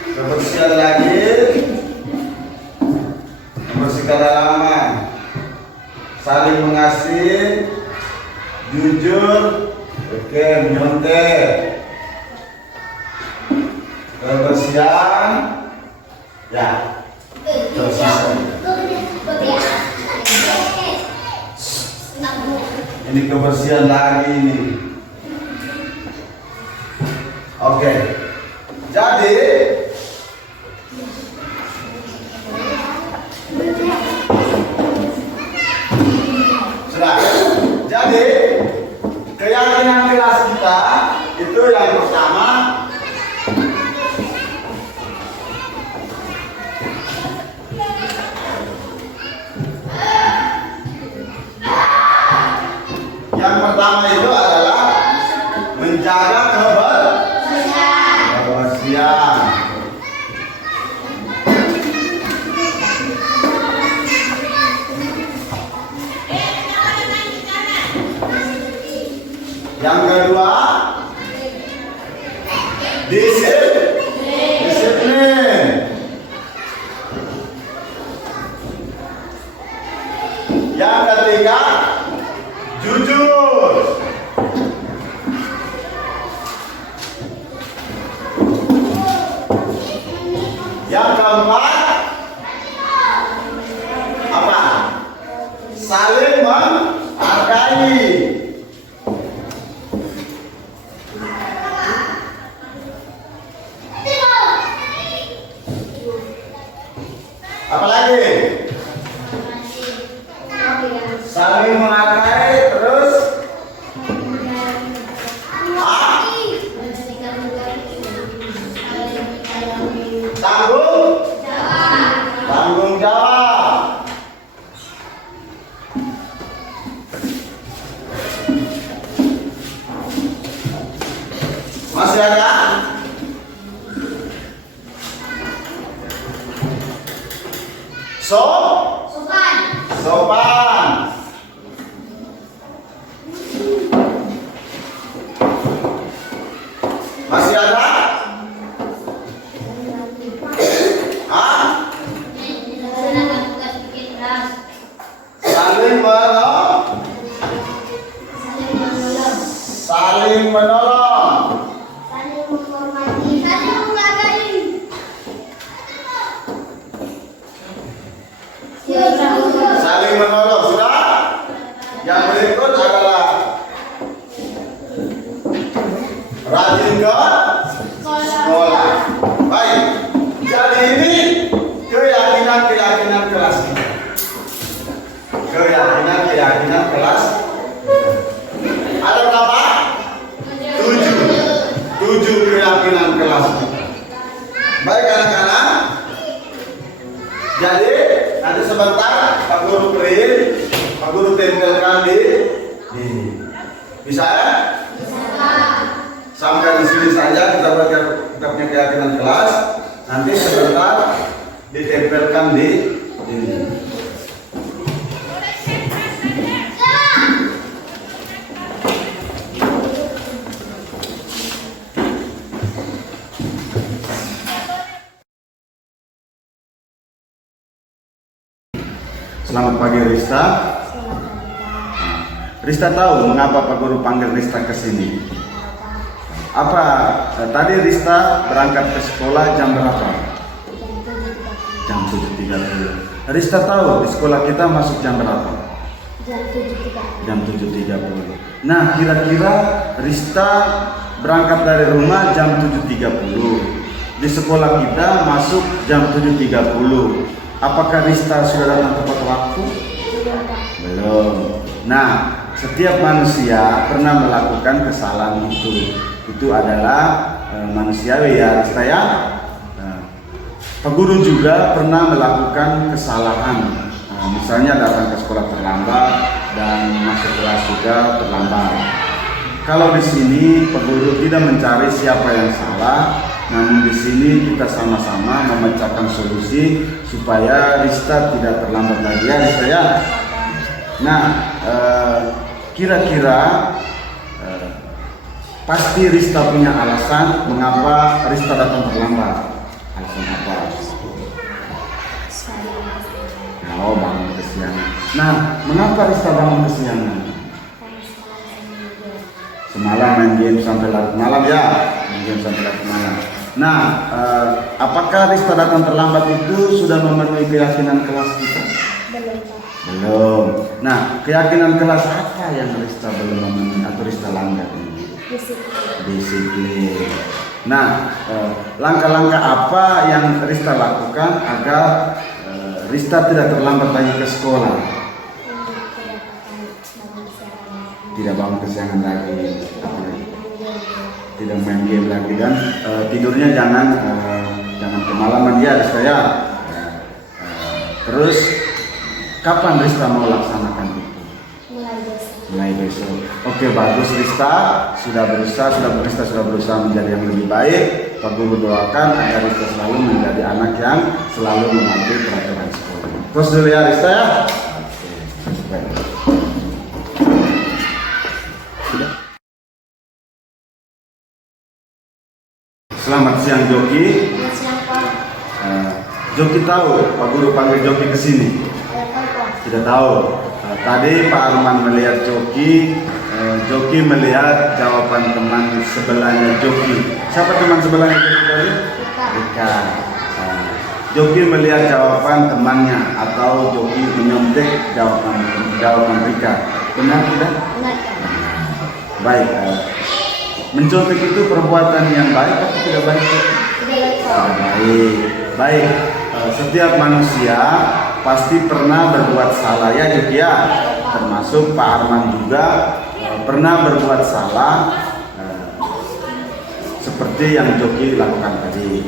Kebersihan lagi. Membersihkan halaman. Saling mengasihi, jujur. Oke, menyontek. Kebersihan. Ya. Tersisa. Ini kebersihan lagi ini. Oke. Jadi sudah. Jadi keyakinan kelas kita itu yang pertama, itu adalah menjaga kebersihan. Yang kedua, disiplin. Yang ketiga, jujur. memakai, terus tanggung jawab. Masih ada? Sopan. Masih ada? Saling menolong. Saling menolong. Sudah? Yang berikut adalah rajin ke sekolah. Baik. Jadi ini keyakinan kelas kita. Keyakinan kelas. Ada berapa? 7 keyakinan kelas kita. Baik anak-anak. Jadi nanti sebentar Pak Guru print, Pak Guru tempelkan di bisa ya? Sampai di sini saja kita punya keyakinan kelas. Nanti sebentar ditempelkan di ini. Selamat pagi Rista. Rista tahu mengapa Pak Guru panggil Rista ke sini? Apa tadi Rista berangkat ke sekolah jam berapa? Jam 7.30. Rista tahu di sekolah kita masuk jam berapa? Jam 7.30. Nah, kira-kira Rista berangkat dari rumah jam 7.30. Di sekolah kita masuk jam 7.30. Apakah Rista sudah datang tepat waktu? Belum. Nah, setiap manusia pernah melakukan kesalahan itu. Itu adalah manusiawi ya Rista ya. Pak Guru juga pernah melakukan kesalahan. Misalnya datang ke sekolah terlambat dan masuk kelas juga terlambat. Kalau di sini Pak Guru tidak mencari siapa yang salah. Namun di sini kita sama-sama memecahkan solusi supaya Rista tidak terlambat lagi ya Rista ya. Nah, kira-kira pasti Rista punya alasan mengapa Rista datang terlambat. Alasan apa? Oh, bangun kesiangan. Nah, mengapa Rista bangun kesiangan? Semalam main game sampai larut malam ya, main game sampai larut malam. Nah, apakah Rista datang terlambat itu sudah memenuhi keyakinan kelas kita? Belum. Nah, keyakinan kelas apa yang Rista belum memenuhi atau Rista langgar ini? Disiplin. Nah, langkah-langkah apa yang Rista lakukan agar Rista tidak terlambat lagi ke sekolah? Tidak bangun kesiangan lagi. Tidak main game lagi dan tidurnya jangan kemalaman ya Rista ya. Terus kapan Rista mau laksanakan itu? Mulai besok. Oke, bagus Rista sudah berusaha menjadi yang lebih baik. Pak Guru doakan agar Rista selalu menjadi anak yang selalu mematuhi peraturan sekolah. Terus dulu ya Rista ya. Oke, baik. Selamat siang Joki. Joki tahu Pak Guru panggil Joki ke sini? Tidak tahu. Tadi Pak Arman melihat Joki, Joki melihat jawaban teman sebelahnya Joki. Siapa teman sebelahnya Joki tadi? Rika. Joki melihat jawaban temannya atau Joki menyontek jawaban Rika. Benar tidak? Benar. Baik. Mencontek itu perbuatan yang baik atau tidak baik? Baik. Baik. Setiap manusia pasti pernah berbuat salah ya Joki ya. termasuk Pak Arman juga pernah berbuat salah seperti yang Joki lakukan tadi.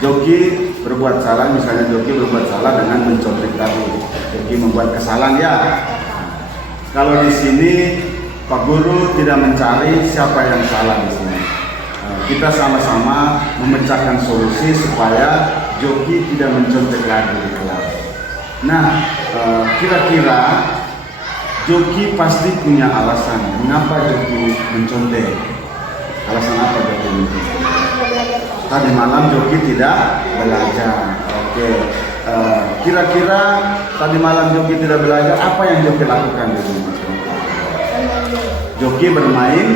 Joki berbuat salah, misalnya Joki berbuat salah dengan mencontek tadi. Joki membuat kesalahan ya. Kalau di sini Pak Guru tidak mencari siapa yang salah di sini. Kita sama-sama memecahkan solusi supaya Joki tidak mencontek lagi di kelas. Nah, kira-kira Joki pasti punya alasan mengapa Joki mencontek. Alasan apa Joki mencontek? Tadi malam Joki tidak belajar. Oke. Kira-kira tadi malam Joki tidak belajar, apa yang Joki lakukan di rumah? Joki bermain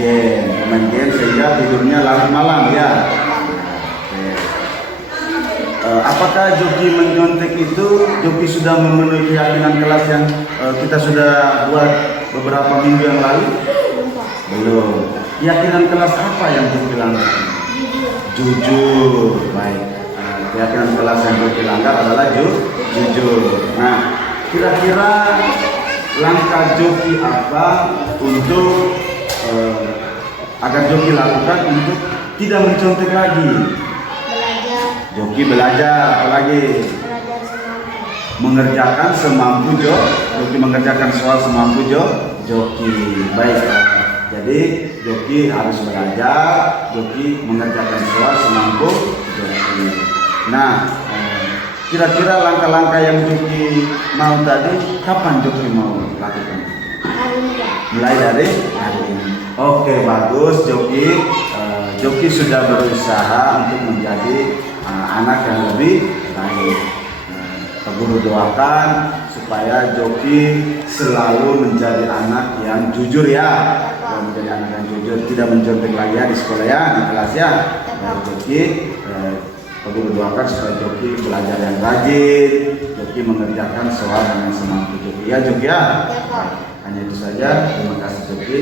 game sehingga tidurnya larut malam ya. Apakah Joki menyontek itu Joki sudah memenuhi keyakinan kelas yang kita sudah buat beberapa minggu yang lalu? Belum. Keyakinan kelas apa yang Joki langgar? Jujur. Baik. Keyakinan kelas yang Joki langgar adalah jujur. Nah, kira-kira langkah Joki apa untuk agar Joki lakukan untuk tidak mencontek lagi? Joki belajar, apalagi mengerjakan semampu Joki mengerjakan soal semampu Joki. Baik, jadi Joki harus belajar, Joki mengerjakan soal semampu Joki. Nah, kira-kira langkah-langkah yang Joki mau tadi, kapan Joki mau lakukan? Mulai dari hari ini. Oke, bagus Joki. Joki sudah berusaha untuk menjadi anak yang lebih baik. Pak Guru doakan supaya Joki selalu menjadi anak yang jujur ya, menjadi anak yang jujur, tidak mencontek lagi ya di sekolah ya, di kelas ya. Joki, Pak Guru doakan supaya Joki belajar yang rajin, Joki mengerjakan soal dengan semampu Joki ya Joki ya. Hanya itu saja. Terima kasih Joki.